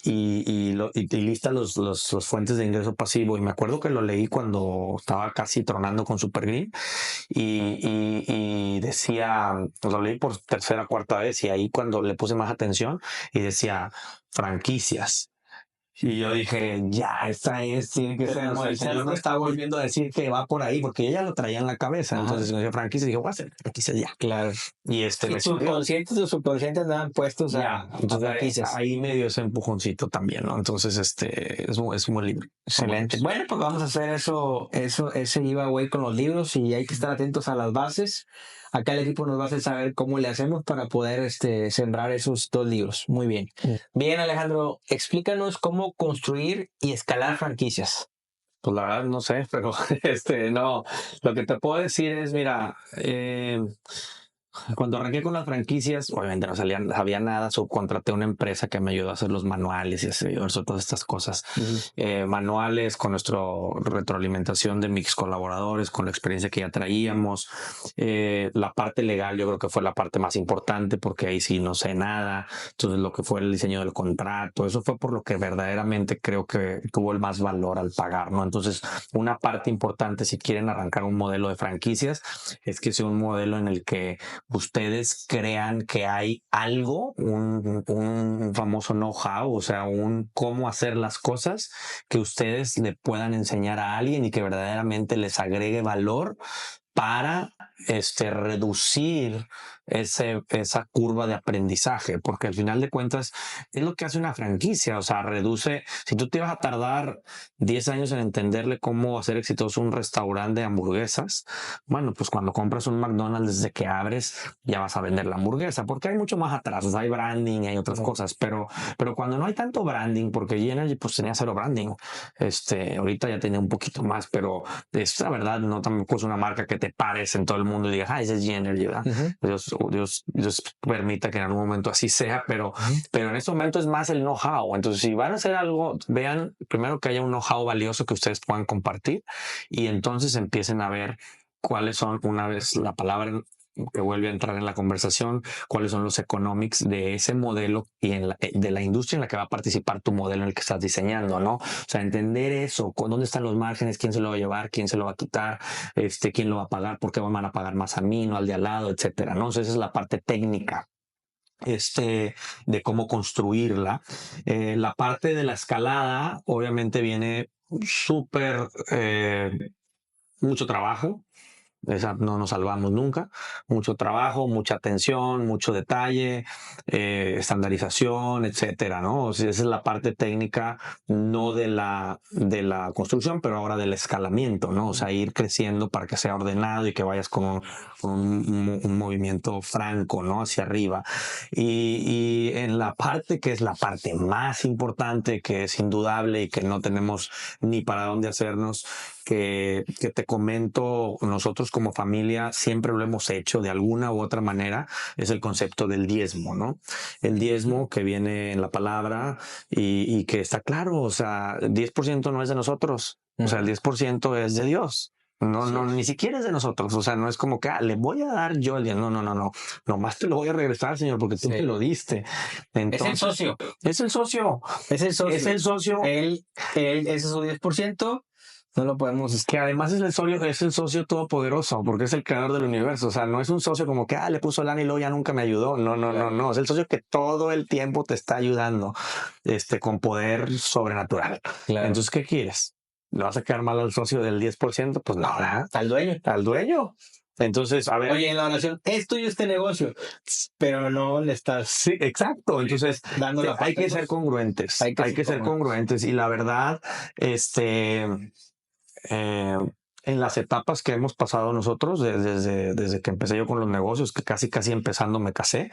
y lista los fuentes de ingreso pasivo. Y me acuerdo que lo leí cuando estaba casi tronando con Supergreen y decía, lo leí por tercera o cuarta vez y ahí cuando le puse más atención y decía franquicias. Y yo dije, ya, tiene que ser. El señor me está volviendo a decir que va por ahí, porque ella lo traía en la cabeza. Ajá. Entonces, yo dije franquicia, dije, voy a hacer franquicias ya. Claro. Y Y me sirvió. tus subconscientes andaban puestos a Entonces franquicias. ahí me dio ese empujoncito también, ¿no? Entonces, es un buen libro. Excelente. Bueno, pues vamos a hacer ese giveaway con los libros y hay que estar atentos a las bases. Acá el equipo nos va a hacer saber cómo le hacemos para poder sembrar esos 2 libros. Muy bien. Bien, Alejandro, explícanos cómo construir y escalar franquicias. Pues la verdad no sé, pero no, lo que te puedo decir es, mira, cuando arranqué con las franquicias, obviamente no sabía nada, subcontraté una empresa que me ayudó a hacer los manuales y hacer todas estas cosas. Manuales con nuestra retroalimentación de mis colaboradores, con la experiencia que ya traíamos. La parte legal yo creo que fue la parte más importante porque ahí sí no sé nada. Entonces lo que fue el diseño del contrato, eso fue por lo que verdaderamente creo que tuvo el más valor al pagar, ¿no? Entonces una parte importante si quieren arrancar un modelo de franquicias es que sea un modelo en el que ustedes crean que hay algo, un famoso know-how, o sea, un cómo hacer las cosas que ustedes le puedan enseñar a alguien y que verdaderamente les agregue valor para reducir esa curva de aprendizaje, porque al final de cuentas es lo que hace una franquicia, o sea, reduce, si tú te vas a tardar 10 años en entenderle cómo hacer exitoso un restaurante de hamburguesas, bueno, pues cuando compras un McDonald's desde que abres ya vas a vender la hamburguesa, porque hay mucho más atrás, o sea, hay branding y hay otras cosas, pero cuando no hay tanto branding, porque G-Energy pues tenía cero branding, ahorita ya tenía un poquito más, pero es la verdad, no tampoco es una marca que te pares en todo el mundo y digas, ese es G-Energy, ¿verdad? Dios permita que en algún momento así sea, pero en este momento es más el know-how. Entonces, si van a hacer algo, vean primero que haya un know-how valioso que ustedes puedan compartir y entonces empiecen a ver cuáles son, una vez la palabra que vuelve a entrar en la conversación, cuáles son los economics de ese modelo y de la industria en la que va a participar tu modelo en el que estás diseñando, ¿no? O sea, entender eso, dónde están los márgenes, quién se lo va a llevar, quién se lo va a quitar, quién lo va a pagar, por qué van a pagar más a mí, no al de al lado, etcétera, ¿no? Entonces, esa es la parte técnica de cómo construirla. La parte de la escalada, obviamente viene súper mucho trabajo. Esa no nos salvamos nunca. Mucho trabajo, mucha atención, mucho detalle, estandarización, etcétera, ¿no? O sea, esa es la parte técnica, no de la construcción, pero ahora del escalamiento, ¿no? O sea, ir creciendo para que sea ordenado y que vayas con un movimiento franco, ¿no? Hacia arriba. Y en la parte que es la parte más importante, que es indudable y que no tenemos ni para dónde hacernos, que te comento, nosotros como familia siempre lo hemos hecho de alguna u otra manera, es el concepto del diezmo, ¿no? El diezmo que viene en la palabra y que está claro, o sea, 10% no es de nosotros, o sea, el 10% es de Dios. No, no, ni siquiera es de nosotros, o sea, no es como que le voy a dar yo el diezmo, no, nomás te lo voy a regresar, Señor, porque tú me lo diste. Entonces, es el socio. Es el socio. Es el socio. Es el socio. Él ese es su 10%. No lo podemos. Que además es el socio todopoderoso, porque es el creador del universo. O sea, no es un socio como que le puso lana y luego ya nunca me ayudó. No. Es el socio que todo el tiempo te está ayudando, con poder sobrenatural. Claro. Entonces, ¿qué quieres? ¿Le vas a quedar mal al socio del 10%? Pues no, ¿verdad? Al dueño. Al dueño. Entonces, a ver. Oye, en la oración, es tuyo este negocio, pero no le estás. Sí, exacto. Entonces, dando la hay que ser congruentes. Hay que ser congruentes. Y la verdad, en las etapas que hemos pasado nosotros, desde que empecé yo con los negocios, que casi empezando me casé,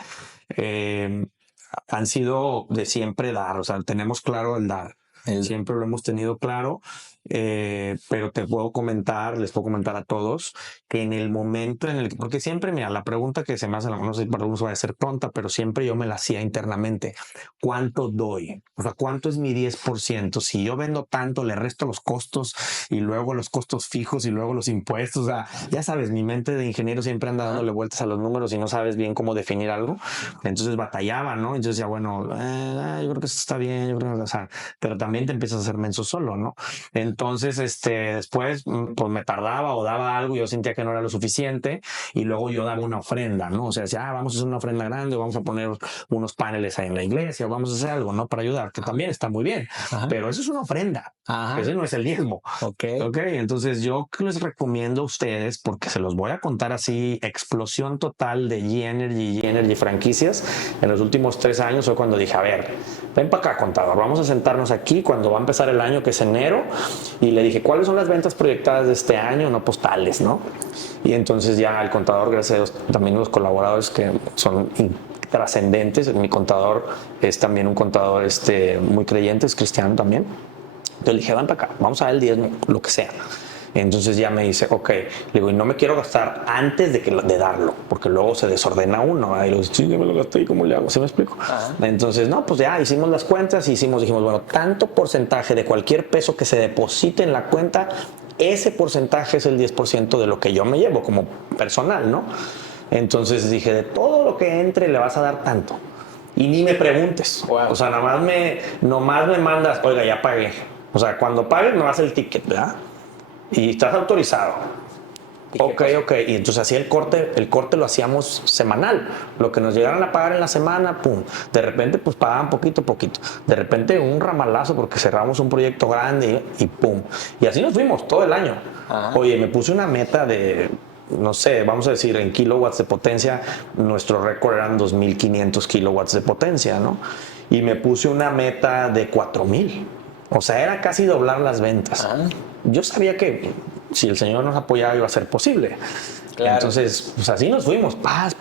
han sido de siempre dar, o sea, tenemos claro el dar. Siempre lo hemos tenido claro, pero les puedo comentar a todos que en el momento en el que, porque siempre, mira, la pregunta que se me hace, no sé si para algunos va a ser tonta, pero siempre yo me la hacía internamente. ¿Cuánto doy? O sea, ¿cuánto es mi 10%? Si yo vendo tanto, le resto los costos y luego los costos fijos y luego los impuestos. O sea, ya sabes, mi mente de ingeniero siempre anda dándole vueltas a los números y no sabes bien cómo definir algo. Entonces batallaba, ¿no? Entonces ya, bueno, yo creo que eso está bien, yo creo que, o sea, pero también te empiezas a hacer menso solo, ¿no? Entonces, después, pues me tardaba o daba algo y yo sentía que no era lo suficiente y luego yo daba una ofrenda, ¿no? O sea, decía, vamos a hacer una ofrenda grande, vamos a poner unos paneles ahí en la iglesia, vamos a hacer algo, ¿no? Para ayudar, que también está muy bien, pero eso es una ofrenda. Ese no es el diezmo. Ok, entonces yo les recomiendo a ustedes, porque se los voy a contar así, explosión total de G-Energy franquicias en los últimos 3 años fue cuando dije, a ver, ven para acá, contador, vamos a sentarnos aquí cuando va a empezar el año, que es enero, y le dije, ¿cuáles son las ventas proyectadas de este año? No, pues tales, ¿no? Y entonces ya el contador, gracias a Dios, también los colaboradores que son trascendentes, mi contador es también un contador muy creyente, es cristiano también. Entonces le dije, van para acá, vamos a ver el diezmo, lo que sea. Entonces ya me dice, ok, le digo, y no me quiero gastar antes de darlo, porque luego se desordena uno. Y luego, sí, ya me lo gasté, ¿y cómo le hago? ¿Se me explico? Entonces, no, pues ya hicimos las cuentas y dijimos, bueno, tanto porcentaje de cualquier peso que se deposite en la cuenta, ese porcentaje es el 10% de lo que yo me llevo como personal, ¿no? Entonces dije, de todo lo que entre le vas a dar tanto. Y ni me preguntes. Wow. O sea, nomás me mandas, oiga, ya pagué. O sea, cuando pagues me vas el ticket, ¿verdad? Y estás autorizado. Ok. Y entonces así el corte lo hacíamos semanal. Lo que nos llegaron a pagar en la semana, pum. De repente, pues pagaban poquito a poquito. De repente un ramalazo porque cerramos un proyecto grande y pum. Y así nos fuimos todo el año. Oye, me puse una meta de no sé, vamos a decir en kilowatts de potencia, nuestro récord eran 2.500 kilowatts de potencia, ¿no? Y me puse una meta de 4.000. O sea, era casi doblar las ventas. Yo sabía que si el Señor nos apoyaba iba a ser posible. Claro. Entonces, pues así nos fuimos, paz.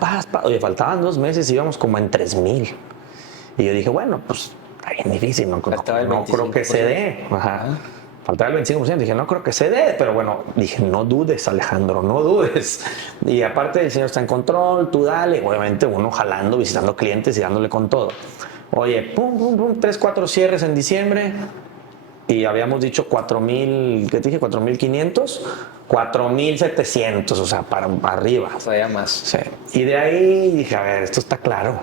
Oye, faltaban 2 meses y íbamos como en 3.000. Y yo dije, bueno, pues está bien difícil, no creo que se dé. Ajá. Faltaba el 25%, dije, no creo que se dé, pero bueno, dije, no dudes, Alejandro, no dudes. Y aparte el Señor está en control, tú dale, obviamente uno jalando, visitando clientes y dándole con todo. Oye, pum, 3, 4 cierres en diciembre y habíamos dicho 4.000, ¿qué te dije? 4.500, 4.700, o sea, para arriba. O sea, ya más. Sí. Y de ahí dije, a ver, esto está claro.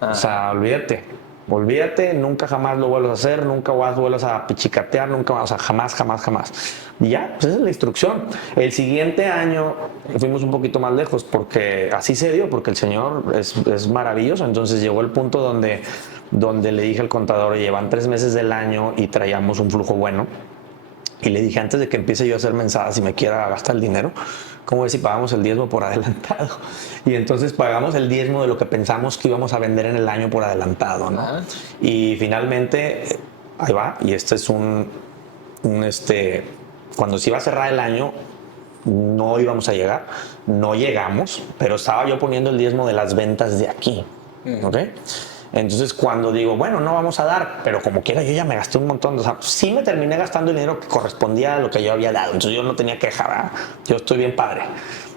O sea, olvídate, nunca jamás lo vuelvas a hacer, nunca vuelvas a pichicatear, nunca, o sea, jamás. Y ya, pues esa es la instrucción. El siguiente año fuimos un poquito más lejos porque así se dio, porque el Señor es maravilloso. Entonces llegó el punto donde le dije al contador, llevan 3 meses del año y traíamos un flujo bueno. Y le dije, antes de que empiece yo a hacer mensadas y me quiera gastar el dinero, ¿cómo ves si pagamos el diezmo por adelantado? Y entonces pagamos el diezmo de lo que pensamos que íbamos a vender en el año por adelantado, ¿no? Y finalmente, ahí va, y este es cuando se iba a cerrar el año, no íbamos a llegar, no llegamos, pero estaba yo poniendo el diezmo de las ventas de aquí, ¿ok? Entonces cuando digo, bueno, no vamos a dar, pero como quiera yo ya me gasté un montón, o sea, sí me terminé gastando el dinero que correspondía a lo que yo había dado, entonces yo no tenía queja, ¿verdad? Yo estoy bien padre.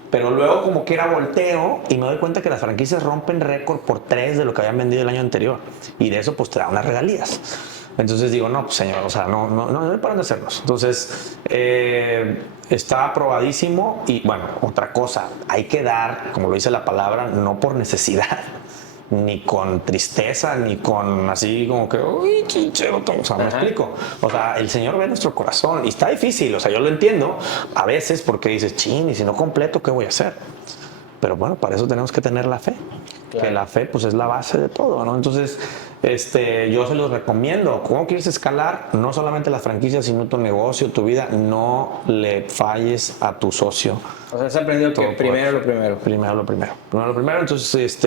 Pero luego como quiera volteo y me doy cuenta que las franquicias rompen récord por 3 de lo que habían vendido el año anterior y de eso pues te da unas regalías. Entonces digo, no, pues señor, o sea, no hay para dónde hacernos. Entonces, está aprobadísimo y bueno, otra cosa, hay que dar, como lo dice la palabra, no por necesidad, ni con tristeza, ni con así como que, uy, chinchero, o sea, me explico. O sea, el Señor ve nuestro corazón y está difícil, o sea, yo lo entiendo a veces porque dices, chin, y si no completo, ¿qué voy a hacer? Pero bueno, para eso tenemos que tener la fe. Claro. Que la fe pues es la base de todo, ¿no? Entonces, yo se los recomiendo. ¿Cómo quieres escalar? No solamente las franquicias, sino tu negocio, tu vida. No le falles a tu socio. O sea, has aprendido que primero lo primero. Primero lo primero. Entonces,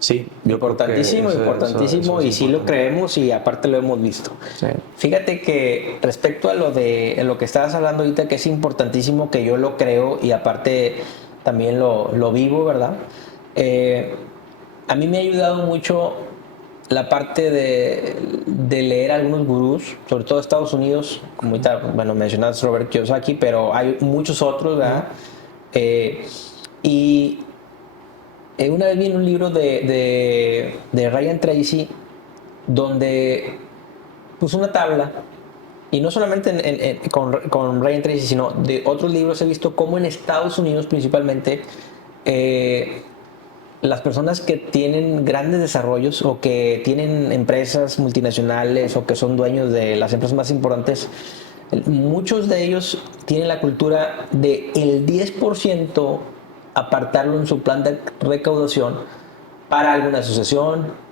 sí. Importantísimo. Eso y sí lo creemos y aparte lo hemos visto. Sí. Fíjate que respecto a lo que estabas hablando ahorita, que es importantísimo, que yo lo creo y aparte también lo vivo, ¿verdad? A mí me ha ayudado mucho la parte de leer algunos gurús, sobre todo Estados Unidos, como ahorita, bueno, mencionaste Robert Kiyosaki, pero hay muchos otros, ¿verdad? Y una vez vi en un libro de Ryan Tracy donde puso una tabla, y no solamente con Ryan Tracy, sino de otros libros he visto cómo en Estados Unidos principalmente las personas que tienen grandes desarrollos o que tienen empresas multinacionales o que son dueños de las empresas más importantes, muchos de ellos tienen la cultura de el 10% apartarlo en su plan de recaudación para alguna asociación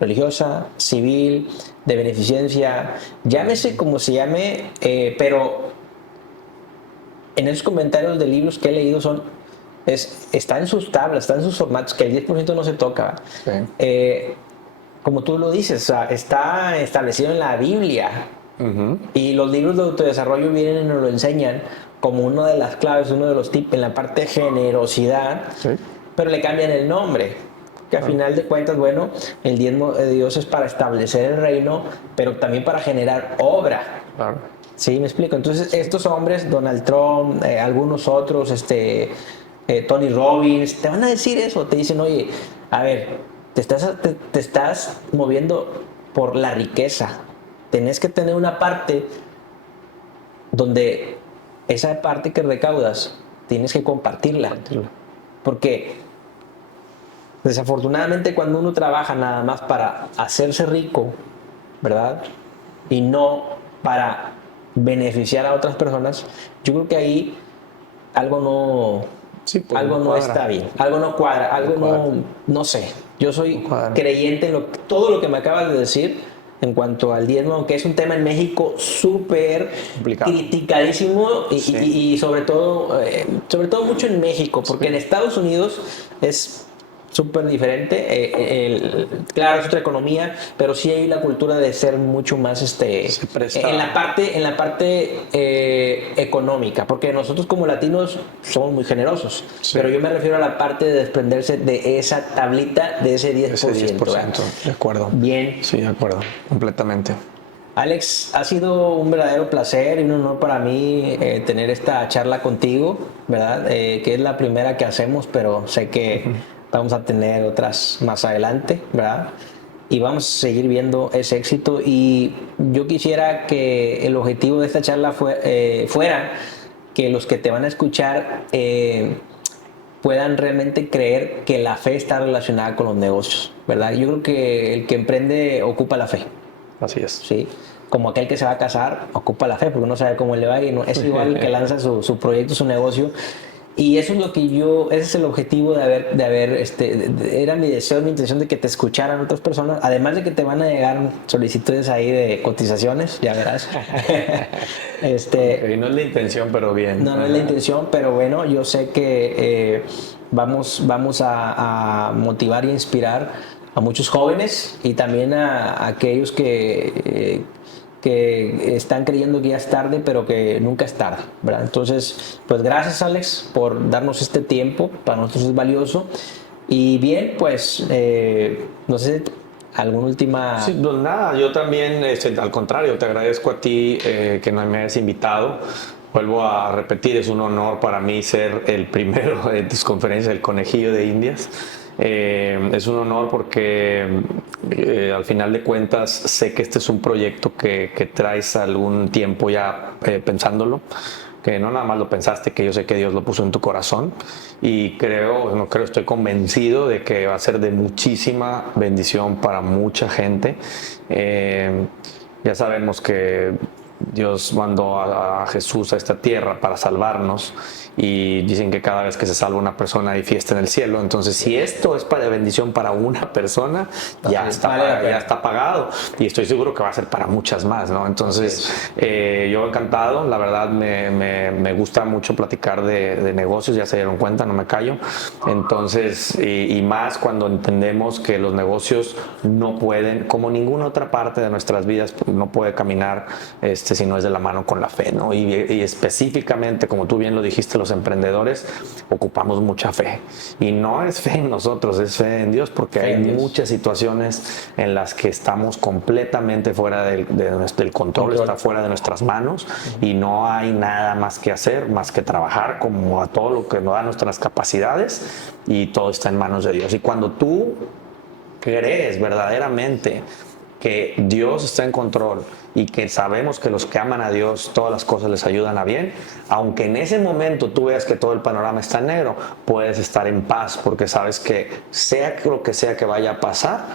religiosa, civil, de beneficencia, llámese como se llame, pero en esos comentarios de libros que he leído está en sus tablas, está en sus formatos, que el 10% no se toca. Sí. Como tú lo dices, o sea, está establecido en la Biblia. Y los libros de autodesarrollo vienen y nos lo enseñan como una de las claves, uno de los tips en la parte de generosidad, sí, pero le cambian el nombre. Que a final de cuentas, bueno, el diezmo de Dios es para establecer el reino, pero también para generar obra. Claro. Sí, me explico. Entonces, estos hombres, Donald Trump, algunos otros, Tony Robbins, te van a decir eso, te dicen, oye, a ver, te estás moviendo por la riqueza. Tenés que tener una parte donde esa parte que recaudas tienes que compartirla. Porque desafortunadamente cuando uno trabaja nada más para hacerse rico, ¿verdad? Y no para beneficiar a otras personas, yo creo que ahí algo no está bien, algo no cuadra, algo no sé. Yo soy creyente en todo lo que me acabas de decir. en cuanto al diezmo, que es un tema en México súper Complicado. criticadísimo Sí. y sobre todo mucho en México, porque en Estados Unidos es súper diferente. Claro, es otra economía, pero sí hay la cultura de ser mucho más Se presta. en la parte económica, porque nosotros como latinos somos muy generosos, Sí. pero yo me refiero a la parte de desprenderse de esa tablita, de ese 10%. Ese 10%, ¿verdad? de acuerdo. Bien. Sí, de acuerdo, completamente. Alex, ha sido un verdadero placer y un honor para mí tener esta charla contigo, ¿verdad? Que es la primera que hacemos, pero sé que vamos a tener otras más adelante, ¿verdad? Y vamos a seguir viendo ese éxito. Y yo quisiera que el objetivo de esta charla fuera que los que te van a escuchar puedan realmente creer que la fe está relacionada con los negocios, ¿verdad? Yo creo que el que emprende ocupa la fe. Así es. Sí, como aquel que se va a casar, ocupa la fe porque no sabe cómo le va y no, es igual el que lanza su proyecto, su negocio. Y eso es lo que ese es el objetivo era mi deseo, mi intención de que te escucharan otras personas, además de que te van a llegar solicitudes ahí de cotizaciones, ya verás. Okay, no es la intención, pero bien. No es la intención, pero bueno, yo sé que vamos a motivar e inspirar a muchos jóvenes y también a aquellos que están creyendo que ya es tarde, pero que nunca es tarde, ¿verdad? Entonces, pues gracias Alex por darnos este tiempo, para nosotros es valioso. Y bien, pues, no sé, ¿alguna última...? Sí, pues nada, yo también, al contrario, te agradezco a ti que me hayas invitado. Vuelvo a repetir, es un honor para mí ser el primero en tus conferencias, el conejillo de Indias. Es un honor porque al final de cuentas sé que este es un proyecto que traes algún tiempo ya pensándolo, que no nada más lo pensaste, que yo sé que Dios lo puso en tu corazón y estoy convencido de que va a ser de muchísima bendición para mucha gente. Ya sabemos que Dios mandó a Jesús a esta tierra para salvarnos y dicen que cada vez que se salva una persona hay fiesta en el cielo. Entonces, si esto es para bendición para una persona, ya está pagado y estoy seguro que va a ser para muchas más, ¿no? Entonces, yo encantado, la verdad me gusta mucho platicar de negocios, ya se dieron cuenta, no me callo. Entonces, y más cuando entendemos que los negocios no pueden, como ninguna otra parte de nuestras vidas, no puede caminar si no es de la mano con la fe, ¿no? Y específicamente, como tú bien lo dijiste, los emprendedores ocupamos mucha fe. Y no es fe en nosotros, es fe en Dios, porque hay muchas situaciones en las que estamos completamente fuera del control, está fuera de nuestras manos y no hay nada más que hacer, más que trabajar como a todo lo que nos da nuestras capacidades y todo está en manos de Dios. Y cuando tú crees verdaderamente que Dios está en control y que sabemos que los que aman a Dios todas las cosas les ayudan a bien, aunque en ese momento tú veas que todo el panorama está negro, puedes estar en paz porque sabes que sea lo que sea que vaya a pasar,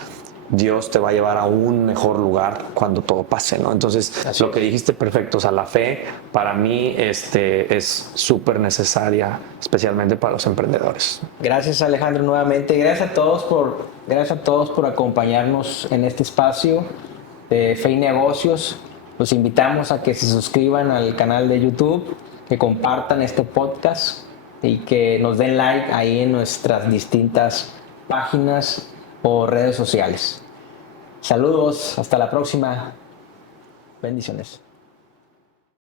Dios te va a llevar a un mejor lugar cuando todo pase, ¿no? Entonces, lo que dijiste perfecto, o sea, la fe para mí es súper necesaria, especialmente para los emprendedores. Gracias Alejandro nuevamente, gracias a todos por acompañarnos en este espacio de Fe y Negocios. Los invitamos a que se suscriban al canal de YouTube, que compartan este podcast y que nos den like ahí en nuestras distintas páginas o redes sociales. Saludos, hasta la próxima. Bendiciones.